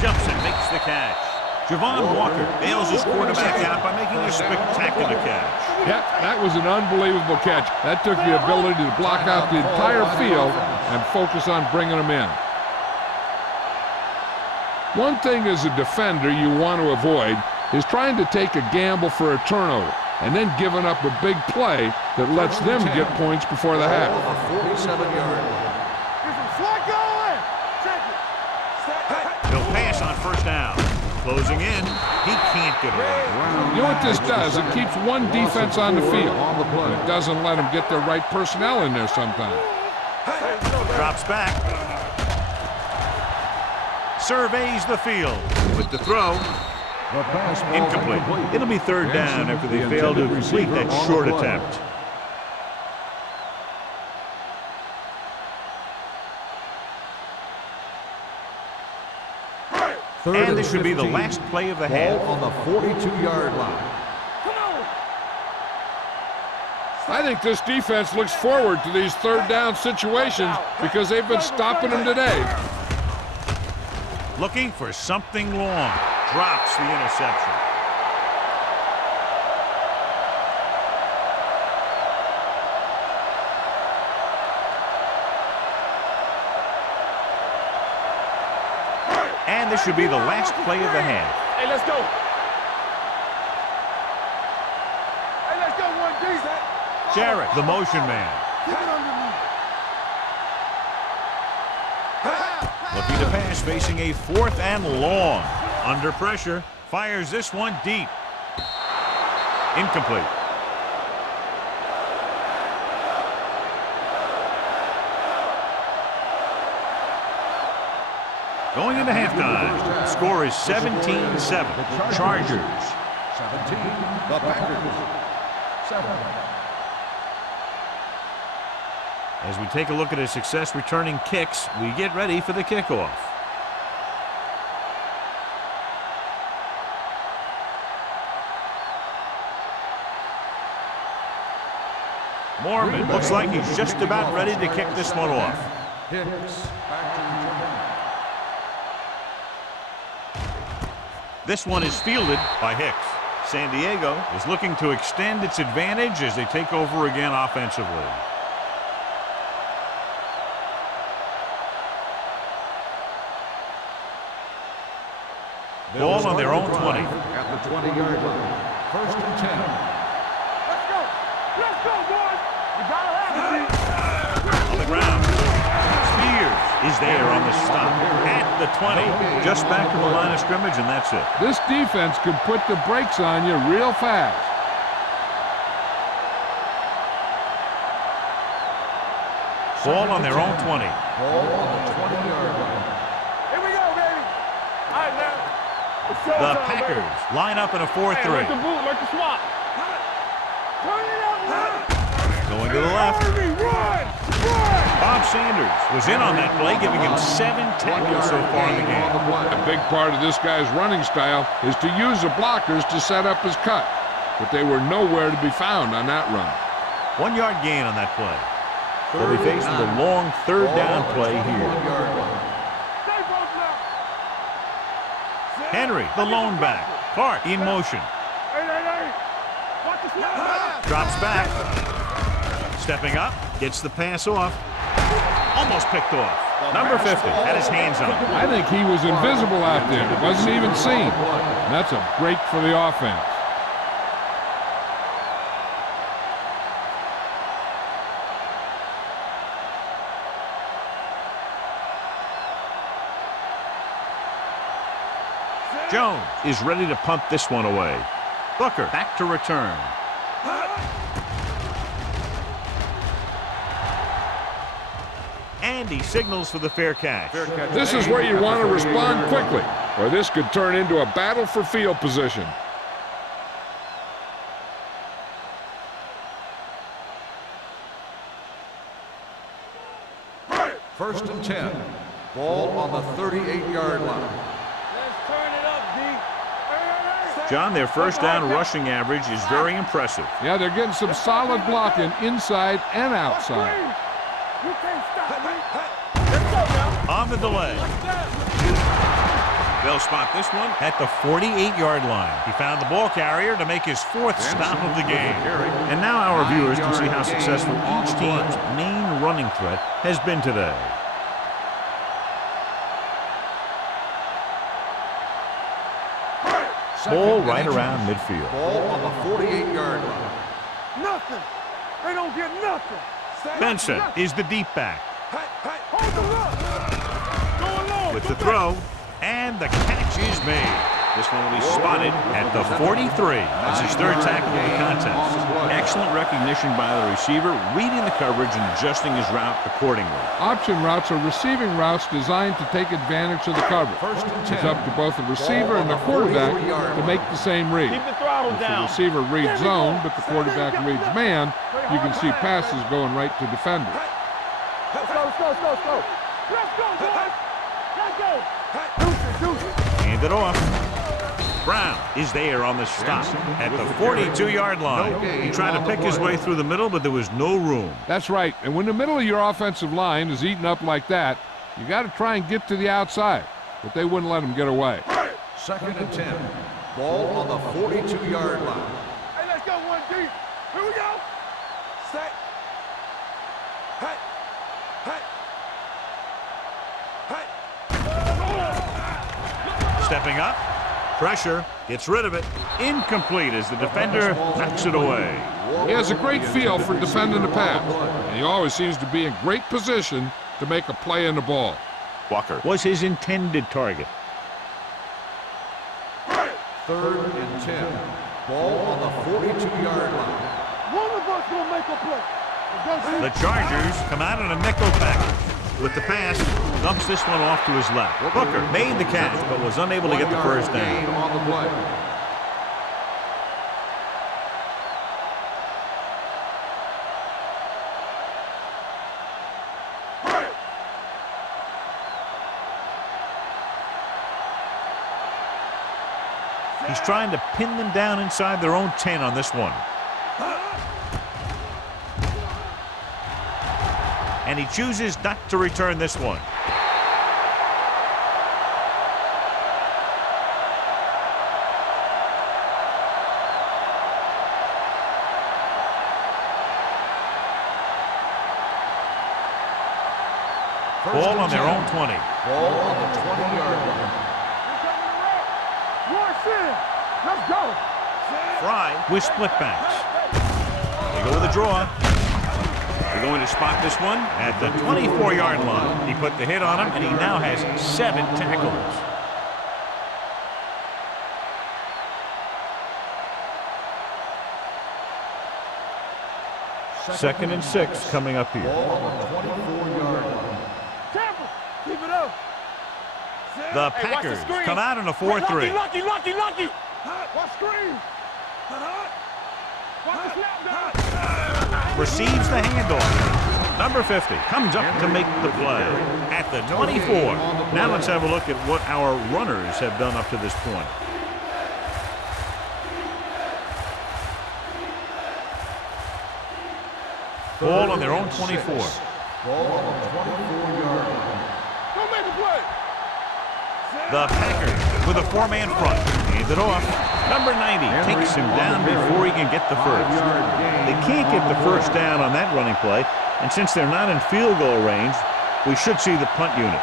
Jumps and makes the catch. Javon Walker bails his quarterback out by making a spectacular catch. Yep, that was an unbelievable catch. That took the ability to block out the entire field and focus on bringing them in. One thing as a defender you want to avoid is trying to take a gamble for a turnover and then giving up a big play that lets them get points before the half. 47-yard line. He'll pass on first down. Closing in. He can't get away. You know what this does? It keeps one defense on the field. And it doesn't let them get their right personnel in there sometimes. Drops back. Surveys the field. With the throw. The pass ball Incomplete. It'll be third down after they fail to complete that short attempt. And this should be the last play of the half. On the 42-yard line. I think this defense looks forward to these third down situations because they've been stopping them today. Looking for something long. Drops the interception. And this should be the last play of the half. Hey, let's go. Hey, let's go, 1D. Jarrett, the motion man. Keep it underneath. Looking to pass, facing a 4th and long. Under pressure, fires this one deep. Incomplete. Going into halftime, the score is 17-7. Chargers. 17. The Packers. 7. As we take a look at his success returning kicks, we get ready for the kickoff. Mormon looks like he's just about ready to kick this one off. Hicks. Back to return. This one is fielded by Hicks. San Diego is looking to extend its advantage as they take over again offensively. Ball on their own 20. At the 20-yard line. 1st and 10. Let's go. Let's go, boys. We gotta have it. On the ground. Spears is there on the stop at the 20. Just back to the line of scrimmage, and that's it. This defense could put the brakes on you real fast. Ball on their own 20. Ball on the 20-yard line. Here we go, baby. All right, now. The Packers line up in a 4-3. Like the boot, like the swap. Turn it up, Going to the left. run. Bob Sanders was in on that play, giving him 7 tackles so far in the game. A big part of this guy's running style is to use the blockers to set up his cut. But they were nowhere to be found on that run. 1-yard gain on that play. They'll be faced with a long third down play here. Henry, the lone back. Clark in motion. Drops back. Stepping up. Gets the pass off. Almost picked off. Number 50 had his hands on it. I think he was invisible out there. Wasn't even seen. And that's a break for the offense. Jones is ready to punt this one away. Booker back to return. And he signals for the fair catch. This is where you want to respond quickly, or this could turn into a battle for field position. First and 10. Ball on the 38-yard line. Let's turn it up, D. John, their first down rushing average is very impressive. Yeah, they're getting some solid blocking inside and outside. You can't stop me. Let's go now. On the delay. They'll spot this one at the 48-yard line. He found the ball carrier to make his fourth stop of the game. And now our viewers can see how successful each team's main running threat has been today. Ball right around midfield. Ball on the 48-yard line. Nothing. They don't get nothing. Benson is the deep back. Hold the look. Go along. With the throw, and the catch is made. This one will be spotted at the 43. That's his third tackle of the contest. Excellent recognition by the receiver, reading the coverage and adjusting his route accordingly. Option routes are receiving routes designed to take advantage of the coverage. It's up to both the receiver and the quarterback to make the same read. Keep the throttle If the down. receiver reads zone, but the quarterback reads man, you can see passes going right to defenders. Let's go, let's go, let's go, let's go. Let's go, boys. Let's go. Deuces, deuces. Hand it off. Brown is there on the stop at the 42-yard line. He tried to pick his way through the middle, but there was no room. That's right. And when the middle of your offensive line is eaten up like that, you got to try and get to the outside. But they wouldn't let him get away. 2nd and 10. Ball on the 42-yard line. Hey, let's go one deep. Here we go. Set. Hey. Hey. Stepping up. Pressure. Gets rid of it. Incomplete as the defender knocks it away. He has a great feel for defending the pass, and he always seems to be in great position to make a play in the ball. Walker was his intended target. 3rd and 10. Ball on the 42-yard line. One of us gonna make a play. Let's go, The Chargers come out in a nickel package. With the pass, dumps this one off to his left. Booker made the catch, but was unable to get the first down. On the play. He's trying to pin them down inside their own 10 on this one. And he chooses not to return this one. Ball on their own 20. Ball on the 20-yard line. Let's go. Fry with split backs. They go with a draw. They're going to spot this one at the 24-yard line. He put the hit on him, and he now has 7 tackles. Second and 6 coming up here. Ball on the 24-yard line. Tampa, keep it up. The Packers come out in a 4-3. Lucky. Watch screen. Watch the snap down. Receives the handoff. Number 50 comes up to make the play at the 24. Now let's have a look at what our runners have done up to this point. Ball on their own 24. Ball on the 24-yard line. Go make a play. The Packers with a 4-man front. Hands it off. Number 90 takes him down before he can get the first. They can't get the first down on that running play, and since they're not in field goal range, we should see the punt unit.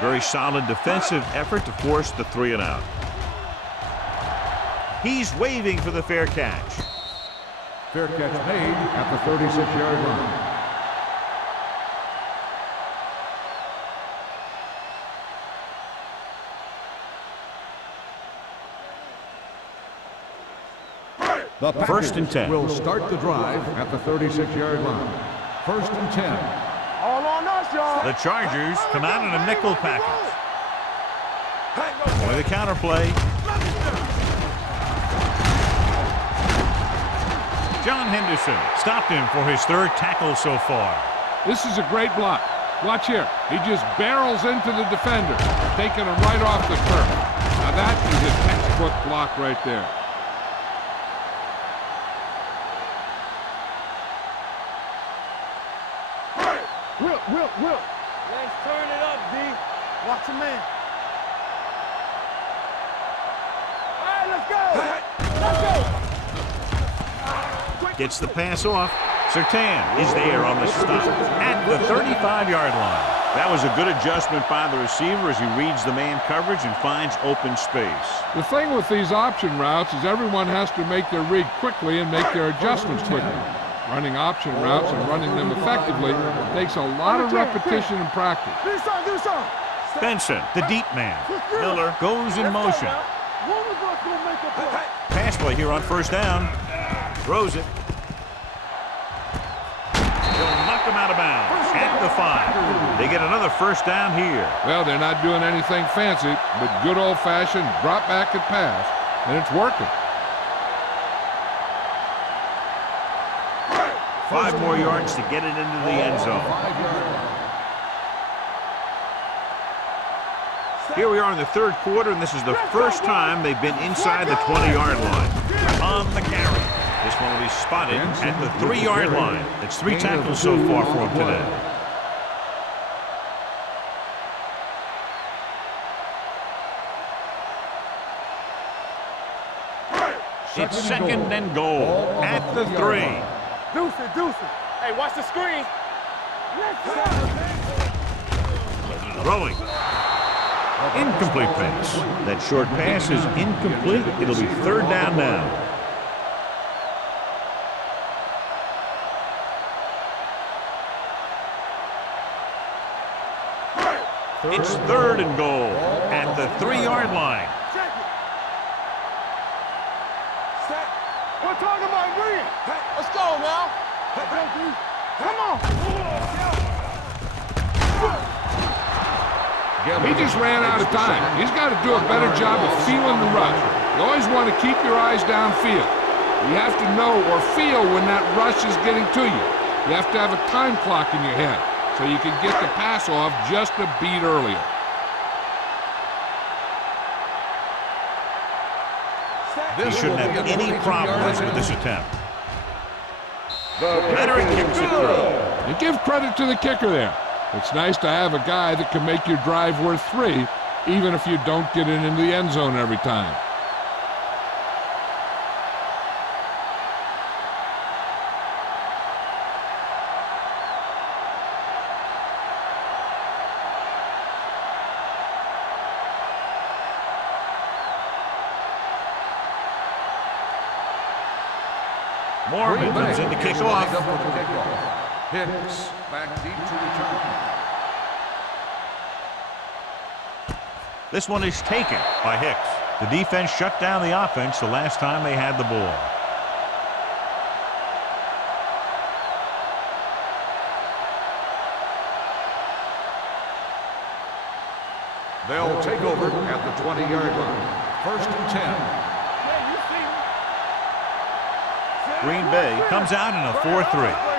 Very solid defensive effort to force the 3-and-out. He's waving for the fair catch. Fair catch made at the 36-yard line. The First and 10. will start the drive at the 36-yard line. 1st and 10. All on us, y'all. The Chargers come out in a nickel package. With a counter play. John Henderson stopped him for his 3rd tackle so far. This is a great block. Watch here. He just barrels into the defender, taking him right off the turf. Now that is a textbook block right there. Will. Let's turn it up, D. Watch your man. All right, let's go. Gets the pass off. Surtain is there on the stop at the 35-yard line. That was a good adjustment by the receiver as he reads the man coverage and finds open space. The thing with these option routes is everyone has to make their read quickly and make their adjustments quickly. Running option routes and running them effectively takes a lot of repetition and practice. Benson, the deep man. Miller goes in motion. Pass play here on first down. Throws it. He'll knock him out of bounds at the 5. They get another first down here. Well, they're not doing anything fancy, but good old-fashioned drop back and pass, and it's working. 5 more yards to get it into the end zone. Here we are in the third quarter, and this is the first time they've been inside the 20-yard line. On the carry. This one will be spotted at the 3-yard line. That's 3 tackles so far for him today. It's second and goal at the 3. Deuce it. Hey, watch the screen. Throwing. Incomplete pass. That short pass is incomplete. It'll be third down now. It's third and goal at the 3-yard line. We're talking about green. Let's go now. Come on. He just ran out of time. He's got to do a better job of feeling the rush. You always want to keep your eyes downfield. You have to know or feel when that rush is getting to you. You have to have a time clock in your head so you can get the pass off just a beat earlier. He shouldn't have any problems with this attempt. Better kicks it through. And give credit to the kicker there. It's nice to have a guy that can make your drive worth 3, even if you don't get it into the end zone every time. Morgan comes in to kick off. Hicks back deep to return. This one is taken by Hicks. The defense shut down the offense the last time they had the ball. They'll take over at the 20-yard line. First and 10. Green Bay comes out in a 4-3.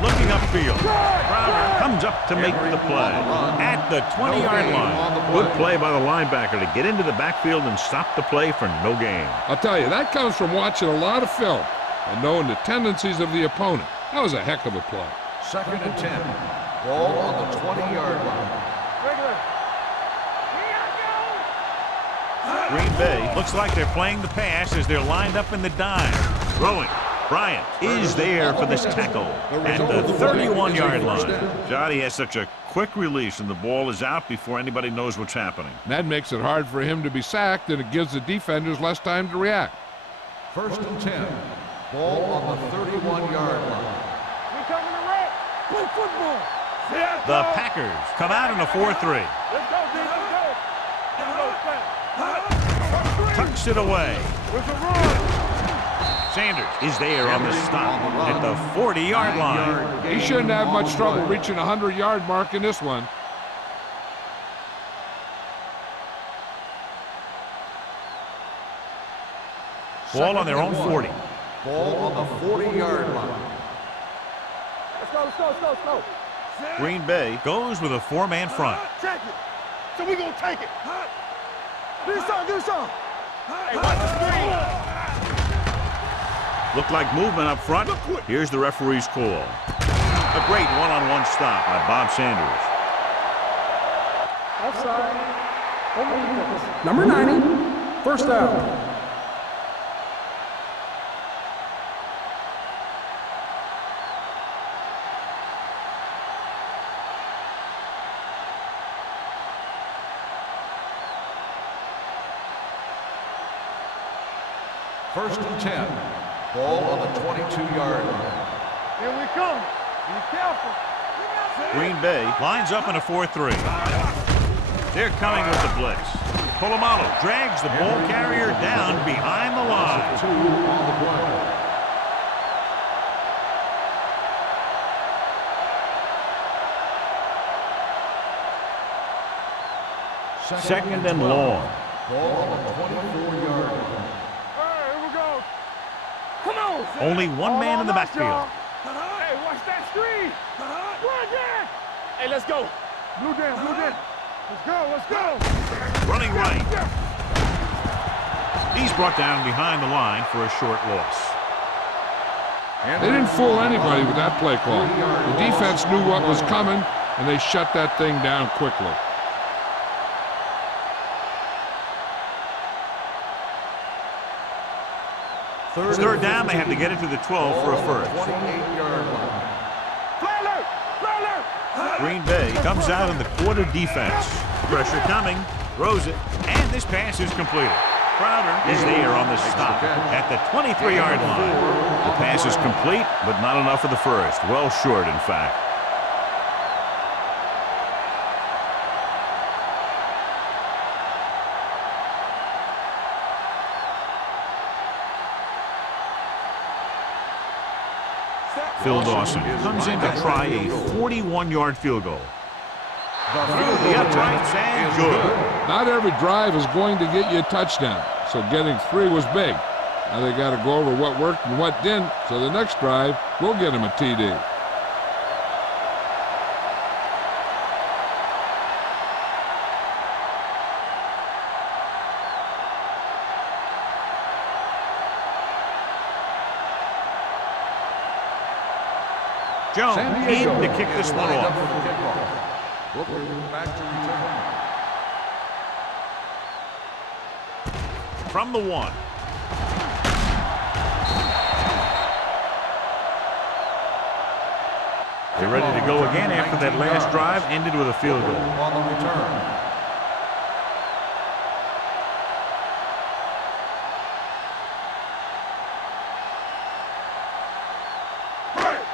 Looking upfield. Browner comes up to make the play at the 20-yard line. Good play by the linebacker to get into the backfield and stop the play for no gain. I'll tell you, that comes from watching a lot of film and knowing the tendencies of the opponent. That was a heck of a play. Second and 10. Ball on the 20-yard line. Green Bay looks like they're playing the pass as they're lined up in the dime. Throwing. Bryant is there for this tackle at the 31-yard line. Johnny has such a quick release and the ball is out before anybody knows what's happening. That makes it hard for him to be sacked, and it gives the defenders less time to react. First and 10. Ball on the 31-yard line. We coming to red. Play football. The Packers come out in a 4-3. Let's go, D. Tucks it away. With the run. Sanders is there on the stop at the 40-yard line. He shouldn't have much trouble reaching the 100-yard mark in this one. Ball on their own 40. Ball on the 40-yard line. Let's go. Green Bay goes with a 4-man front. Check it. So we gonna take it. Do something. Hey, watch the screen. Looked like movement up front. Here's the referee's call. A great one-on-one stop by Bob Sanders. Offside. Number 90. First down. First and 10. Ball on the 22-yard line. Here we come. Be careful. Green Bay lines up in a 4-3. They're coming with the blitz. Polamalu drags the ball carrier down behind the line. 2 on the play. Second and long. Ball on the 24-yard line. Here we go. Come on. Only one man in the backfield. Hey, watch that screen. Run down. Hey, let's go. Blue down. Let's go. Running right. He's brought down behind the line for a short loss. They didn't fool anybody with that play call. The defense knew what was coming, and they shut that thing down quickly. Third down, they have to get it to the 12 for a first. 28-yard line. Fly alert. Green Bay comes out in the quarter defense. Pressure coming, throws it, and this pass is completed. Crowder is there on the stop at the 23-yard line. The pass is complete, but not enough for the first. Well short, in fact. Phil Dawson comes in to try a 41-yard field goal. Through the uprights and good. Not every drive is going to get you a touchdown, so getting 3 was big. Now they got to go over what worked and what didn't, so the next drive will get him a TD. Jones in to kick this one off. Back to return. From the 1. They're ready to go again after that last drive ended with a field goal. On the return.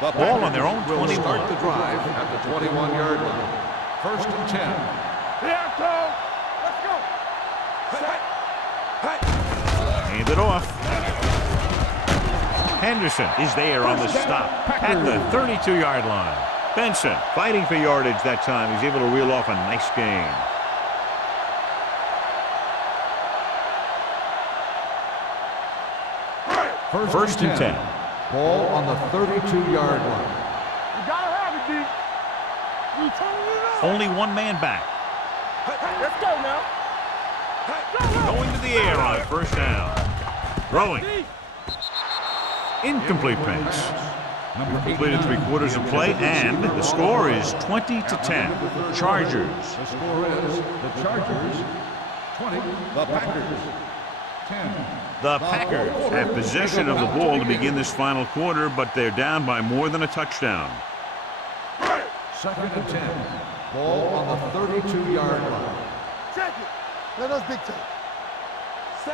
The ball on their own 21. Will start the drive at the 21-yard line. First and 10. Yeah, go. Let's go. Hand it off. Henderson is there on the stop at the 32-yard line. Benson fighting for yardage that time. He's able to reel off a nice gain. First and 10. Ball on the 32-yard line. You gotta have it, D. We turning it up. Only one man back. Let's go now. Going to the air on first down. Throwing. Incomplete pass. Completed 3/4 of play, and the score is 20-10. Chargers. The score is the Chargers 20, the Packers 10. The Packers have possession of the ball to begin this final quarter, but they're down by more than a touchdown. Second and 10. Ball on the 32-yard line. Check it. Let us big time.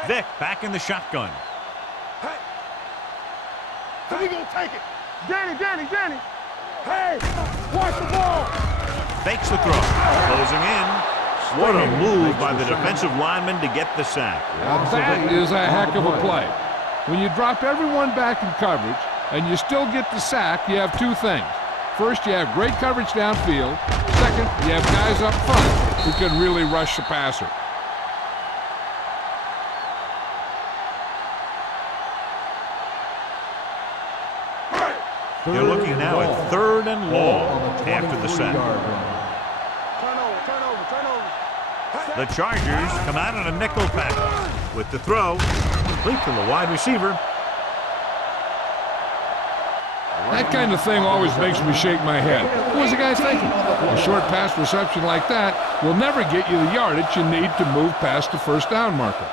Vick back in the shotgun. So we gonna take it. Danny. Hey, watch the ball. Fakes the throw. Closing in. What a move by the defensive lineman to get the sack. That is a heck of a play. When you drop everyone back in coverage and you still get the sack, you have 2 things. First, you have great coverage downfield. Second, you have guys up front who can really rush the passer. They're looking now at 3rd and long after the sack. Turnover. The Chargers come out in a nickel package. With the throw, complete to the wide receiver. That kind of thing always makes me shake my head. What was the guy thinking? A short pass reception like that will never get you the yardage you need to move past the first down marker.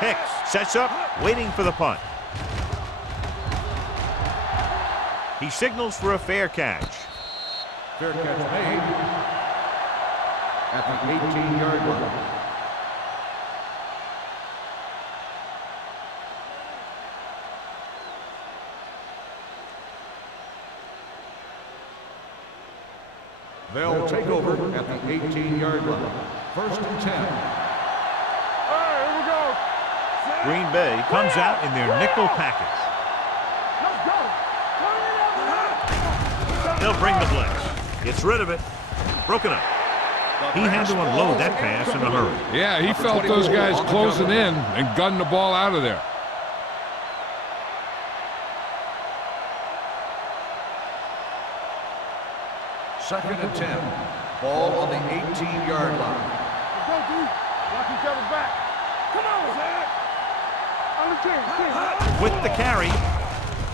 Hicks sets up, waiting for the punt. He signals for a fair catch. Fair catch made at the 18-yard line. They'll take over at the 18-yard line. 1st and 10. Green Bay comes out in their nickel package. They'll bring the blitz. Gets rid of it. Broken up. He had to unload that pass in a hurry. Yeah, he felt those guys closing in and gunned the ball out of there. Second and 10. Ball on the 18-yard line. Go, dude. Watch each other back. Come on, Zach. With the carry,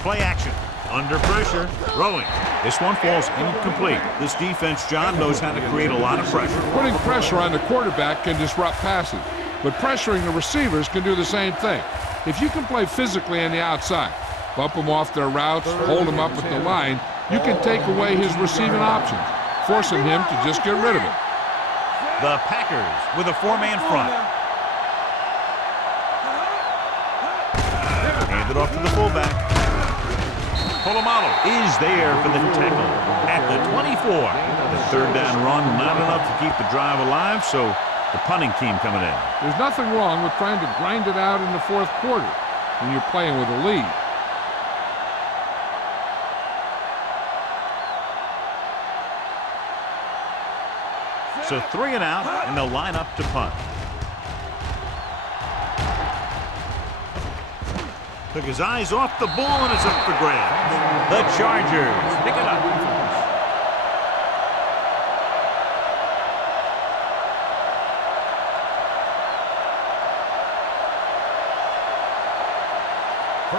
play action. Under pressure, throwing. This one falls incomplete. This defense, John, knows how to create a lot of pressure. Putting pressure on the quarterback can disrupt passes, but pressuring the receivers can do the same thing. If you can play physically on the outside, bump them off their routes, hold them up at the line, you can take away his receiving options, forcing him to just get rid of it. The Packers with a four-man front. Hand it off to the fullback. Polamalu is there for the tackle at the 24. The third down run, not enough to keep the drive alive, so the punting team coming in. There's nothing wrong with trying to grind it out in the fourth quarter when you're playing with a lead. So 3 and out, and they'll line up to punt. Took his eyes off the ball, and it's up for grabs. The Chargers pick it up.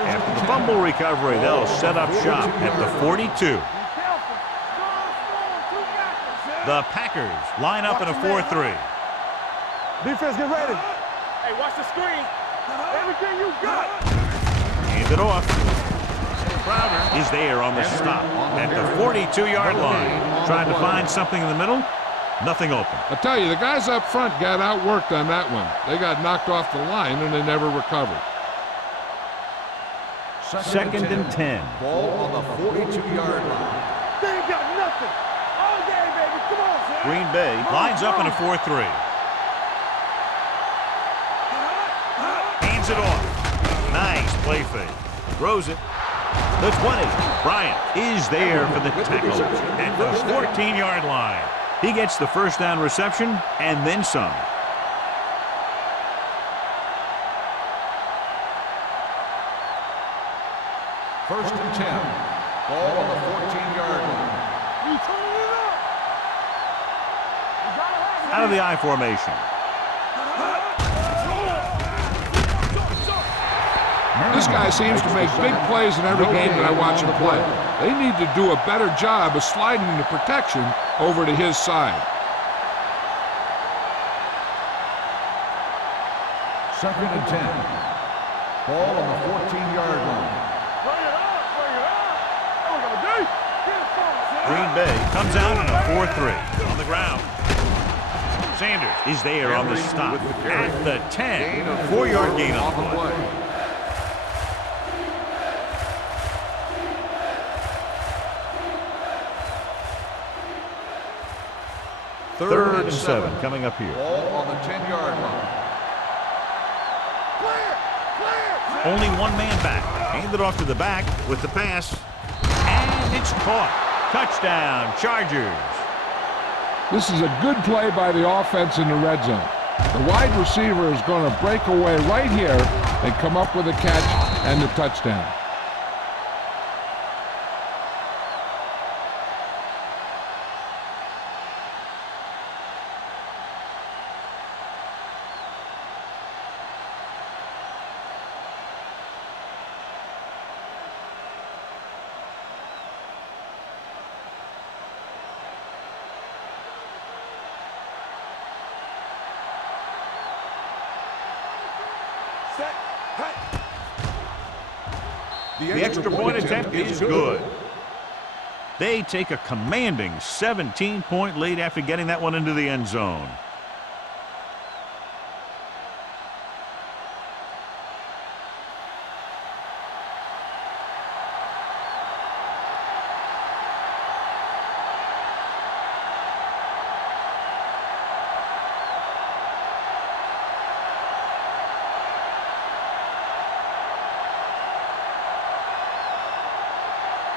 After the fumble recovery, they'll set up shop at the 42. The Packers line up in a 4-3. Defense, get ready. Hey, watch the screen. Everything you got. Hand it off. Crowder is there on the stop at the 42-yard line. Trying to find something in the middle. Nothing open. I tell you, the guys up front got outworked on that one. They got knocked off the line, and they never recovered. Second and 10. Ball on the 42-yard line. They ain't got nothing. All game, baby. Come on, Zach. Green Bay lines up in a 4-3. Hands it off. Nice play fake. Throws it. The 20. Bryant is there for the tackle at the 14-yard line. He gets the first down reception and then some. First and 10. Ball on the 14-yard line. You turning it up. You gotta have it. Out of the I formation. This guy seems to make big plays in every game that I watch him play. They need to do a better job of sliding the protection over to his side. Second and 10. Ball on the 14-yard line. Bring it up. Bring it up. There we go, D. Get it from us, Zach. Green Bay comes out in a 4-3 on the ground. Sanders is there on the stop at the 10. 4-yard gain on the play. Third and 7 coming up here. Ball on the 10-yard line. Clear. Only one man back. Hand it off to the back with the pass. And it's caught. Touchdown, Chargers. This is a good play by the offense in the red zone. The wide receiver is going to break away right here and come up with a catch and the touchdown. The extra point attempt is good. They take a commanding 17-point lead after getting that one into the end zone.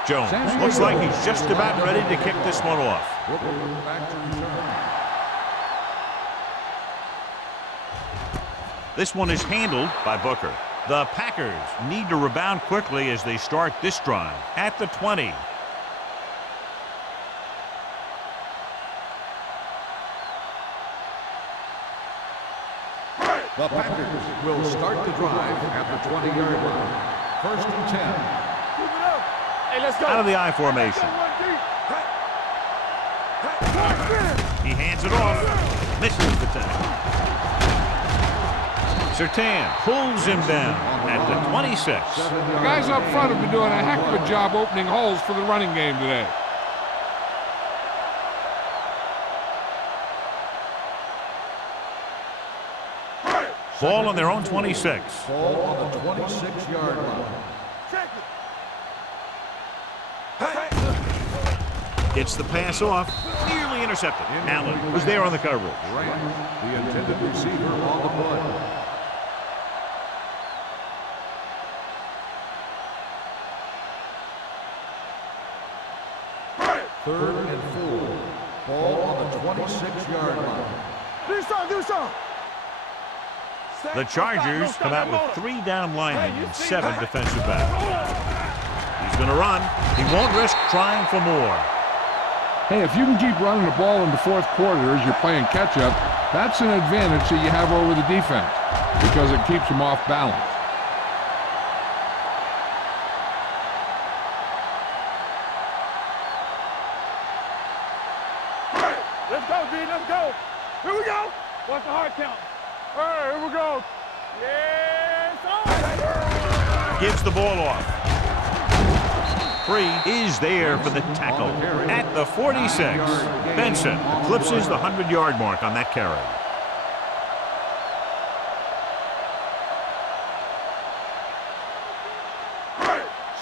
Jones looks like he's just about ready to kick this one off. This one is handled by Booker. The Packers need to rebound quickly as they start this drive at the 20. The Packers will start the drive at the 20-yard line. First and 10. Hey, let's go. Out of the I formation. He hands it off. Misses the tackle. Surtain pulls him down at the 26. The guys up front have been doing a heck of a job opening holes for the running game today. Ball on their own 26. Ball on the 26-yard line. Gets the pass off. Nearly intercepted. Allen was there on the coverage. The intended receiver on the play. Third and 4. Ball on the 26-yard line. Do some. The Chargers come out with 3 down linemen and 7 defensive backs. He's going to run. He won't risk trying for more. Hey, if you can keep running the ball in the fourth quarter as you're playing catch-up, that's an advantage that you have over the defense because it keeps them off balance. Let's go, D. Let's go. Here we go. What's the hard count? All right, here we go. Yes, Gives the ball off. Free is there for the tackle at the 46. Benson eclipses the 100-yard mark on that carry.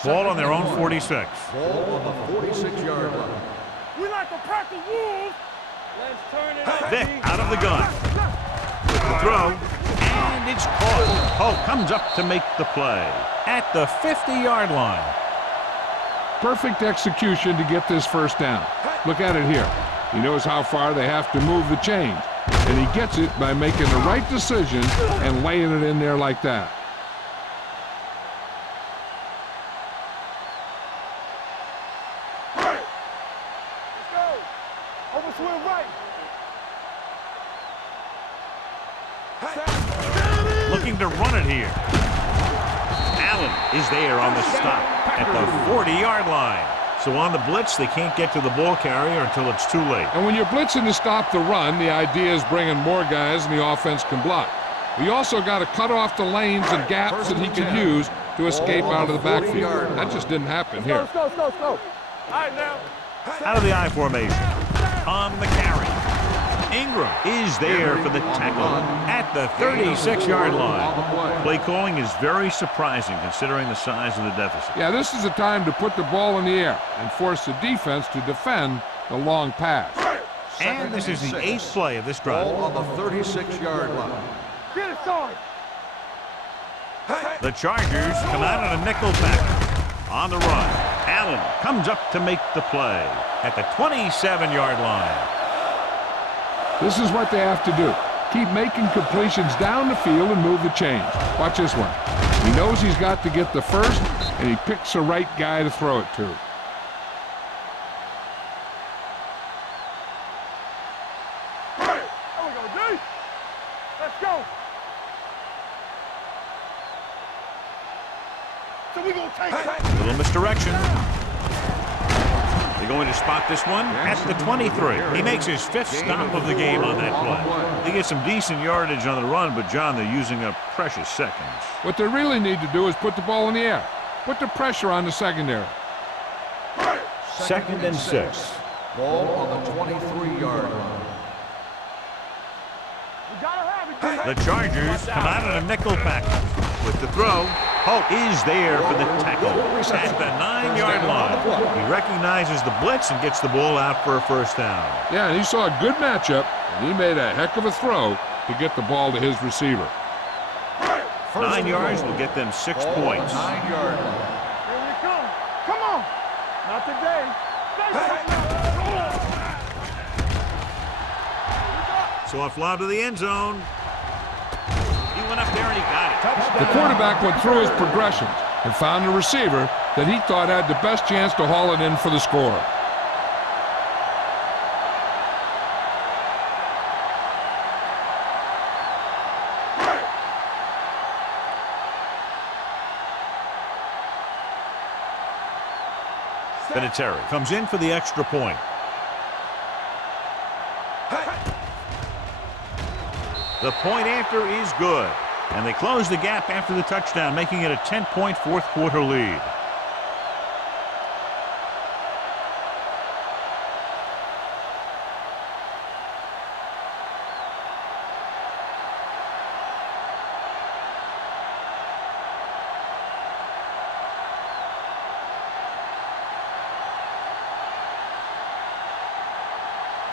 Ball on their own 46. Ball on the 46-yard line. we like to practice wolves. Let's turn it up. Vick out of the gun. With the throw, and it's caught. Hope comes up to make the play at the 50-yard line. Perfect execution to get this first down. Look at it here. He knows how far they have to move the chains, and he gets it by making the right decision and laying it in there like that. Let's go. Over swim right. Looking to run it here. Allen is there on the stop at the 40-yard line. So on the blitz, they can't get to the ball carrier until it's too late. And when you're blitzing to stop the run, the idea is bringing more guys and the offense can block. We also got to cut off the lanes and gaps that he can use to escape out of the backfield. That just didn't happen here. Let's go. All right, now. Out of the I formation. On the carry. Ingram is there for the tackle at the 36-yard line. Play calling is very surprising considering the size of the deficit. Yeah, this is the time to put the ball in the air and force the defense to defend the long pass. And this is the 8th play of this drive. Ball on the 36-yard line. Get it started. The Chargers come out on a nickel back. On the run, Allen comes up to make the play at the 27-yard line. This is what they have to do. Keep making completions down the field and move the chains. Watch this one. He knows he's got to get the first, and he picks the right guy to throw it to. There we go, D. Let's go. So we gonna take it. Little misdirection. They're going to spot this one at the 23. He makes his 5th stop of the game on that play. They get some decent yardage on the run, but, John, they're using up precious seconds. What they really need to do is put the ball in the air. Put the pressure on the secondary. 2nd and 6. Ball on the 23-yard line. The Chargers come out in a nickel package. With the throw, Hope is there for the tackle at the 9-yard line. He recognizes the blitz and gets the ball out for a first down. Yeah, and he saw a good matchup, and he made a heck of a throw to get the ball to his receiver. 9 yards will get them 6 points. 9-yard line. Here we come. Come on. Not today. So a fly to the end zone. He went up there and he got it. The quarterback went through his progressions and found a receiver that he thought had the best chance to haul it in for the score. Vinatieri comes in for the extra point. The point after is good. And they close the gap after the touchdown, making it a 10-point fourth-quarter lead.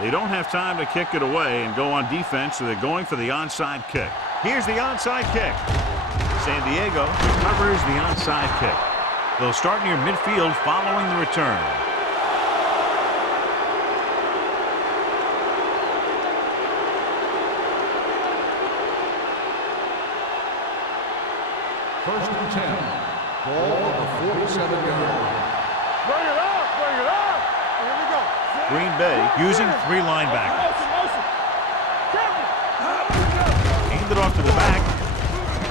They don't have time to kick it away and go on defense, so they're going for the onside kick. Here's the onside kick. San Diego recovers the onside kick. They'll start near midfield following the return. First and 10. Ball on the 47-yard line. Bring it up. Bring it up. Here we go. Green Bay using 3 linebackers. Hand it off to the back.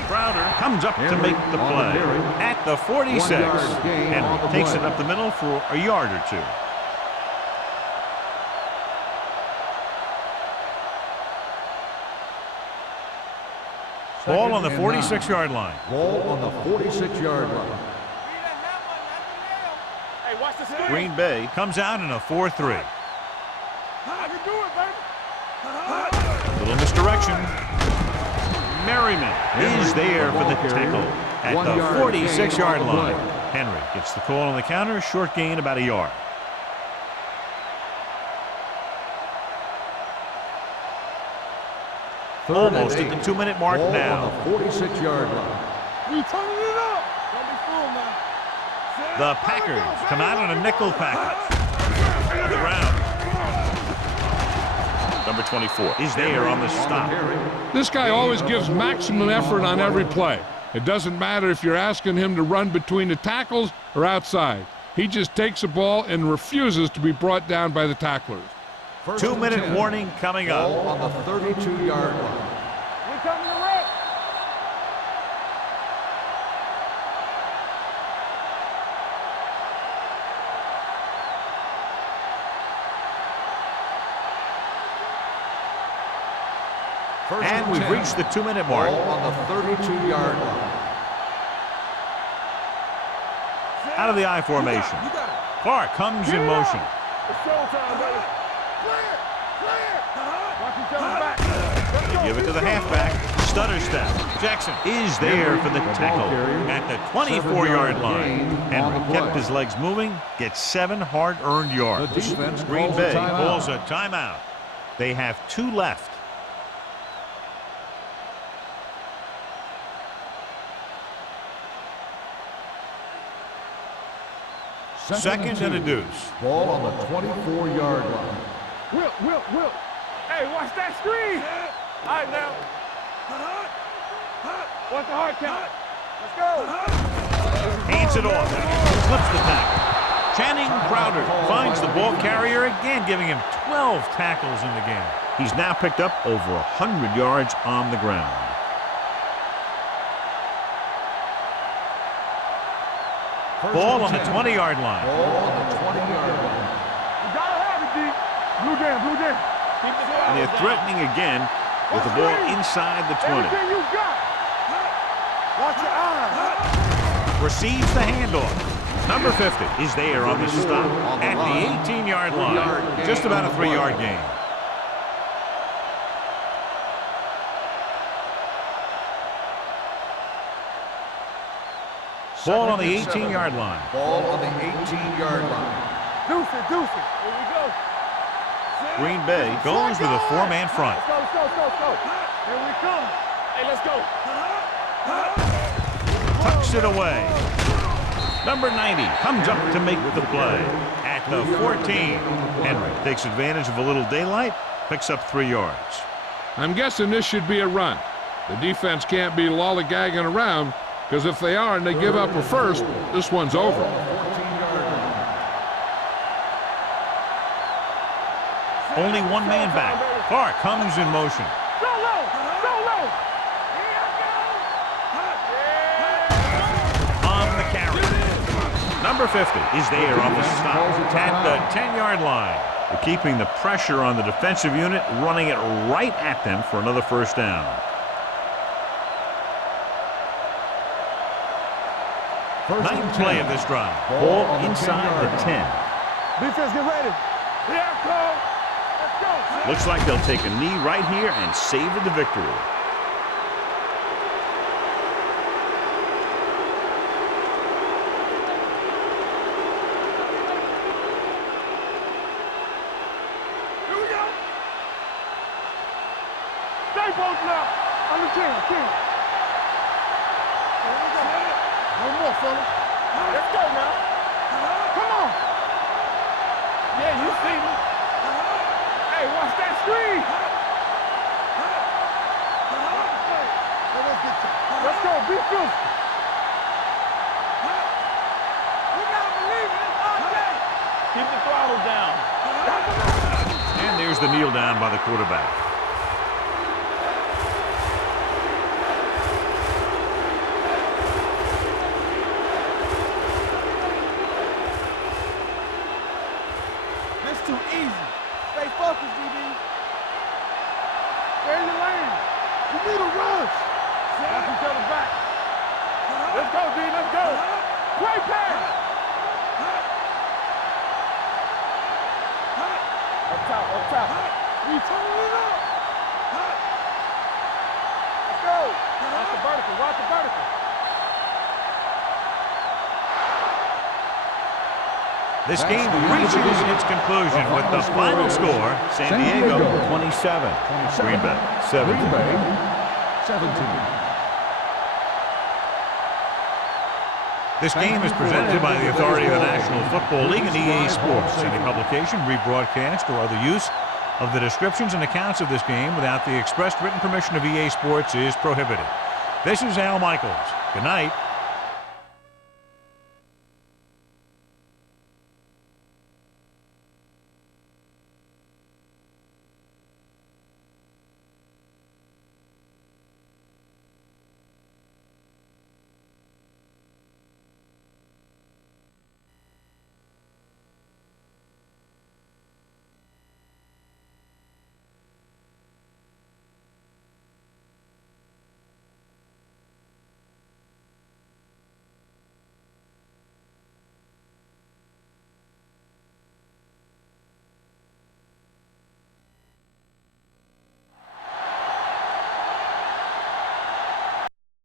Crowder comes up to make the play at the 46. And takes it up the middle for a yard or 2. Ball on the 46-yard line. Ball on the 46-yard line. Hey, watch the screen. Green Bay comes out in a 4-3. I can do it, baby. Little misdirection. Merriman is there for the tackle at the 46-yard line. Henry gets the call on the counter. Short gain, about a yard. Almost at the 2-minute mark now. On the 46-yard line. We turning it up. Don't be fooled now. The Packers come out in a nickel package. On the ground. Number 24 is there on the stop. This guy always gives maximum effort on every play. It doesn't matter if you're asking him to run between the tackles or outside. He just takes the ball and refuses to be brought down by the tacklers. 2-minute warning coming up. Ball on the 32-yard line. We coming to wreck. And we've reached the 2-minute mark. Ball on the 32-yard line. Out of the I formation. Clark comes in motion. It's showtime, baby. Clear. Watch each other back. They give it to the halfback. Stutter step. Jackson is there for the tackle at the 24-yard line. Henry kept his legs moving, gets 7 hard-earned yards. Green Bay calls a timeout. They have 2 left. Second and a deuce. Ball on the 24-yard line. Will. Hey, watch that screen. All right, now. Watch the hard count. Let's go. Hands it off. Slips the tackle. Channing Crowder finds the ball carrier again, giving him 12 tackles in the game. He's now picked up over 100 yards on the ground. Ball on the 20-yard line. Ball on the 20-yard line. Blue jam, blue jam. Keep the And they're threatening again with the ball inside the 20. Everything you got. Watch your eyes. Receives the handoff. Number 50 is there on the stop at the 18-yard line. Just about a 3-yard gain. Ball on the 18-yard line. Ball on the 18-yard line. Deuce it, deuce it. Here we go. Green Bay goes with a 4-man front. Let's go, let's go, let's go. Here we come. Hey, let's go. Tucks it away. Number 90 comes up to make the play at the 14. Henry takes advantage of a little daylight, picks up 3 yards. I'm guessing this should be a run. The defense can't be lollygagging around, because if they are and they give up a first, this one's over. Only 1 man back. Clark comes in motion. Go low, go low. On the carry. Number 50 is there on the stop at the 10-yard line. They're keeping the pressure on the defensive unit, running it right at them for another first down. Ninth play of this drive. Ball inside the 10. Defense, get ready. Here I come. Let's go. Looks like they'll take a knee right here and savor the victory. Here we go. Stay posted up. On the 10, 10. Here we go. One more, fella. Let's go now. Come on. Yeah, you see me. Hey, watch that screen. Let's go, be physical. We gotta believe it. It's our day. Keep the throttle down. And there's the kneel down by the quarterback. It's too easy. Stay focused, DB. Stay in your lane. You need a rush. Watch each other back. Let's go, D. Let's go. Play pass. Up top, up top. We turning it up. Let's go. Watch the vertical. Watch the vertical. This game reaches its conclusion with the final score, San Diego 27, Green Bay 17. Green Bay 17. This game is presented by the authority of the National Football League and EA Sports. Any publication, rebroadcast, or other use of the descriptions and accounts of this game without the expressed written permission of EA Sports is prohibited. This is Al Michaels. Good night.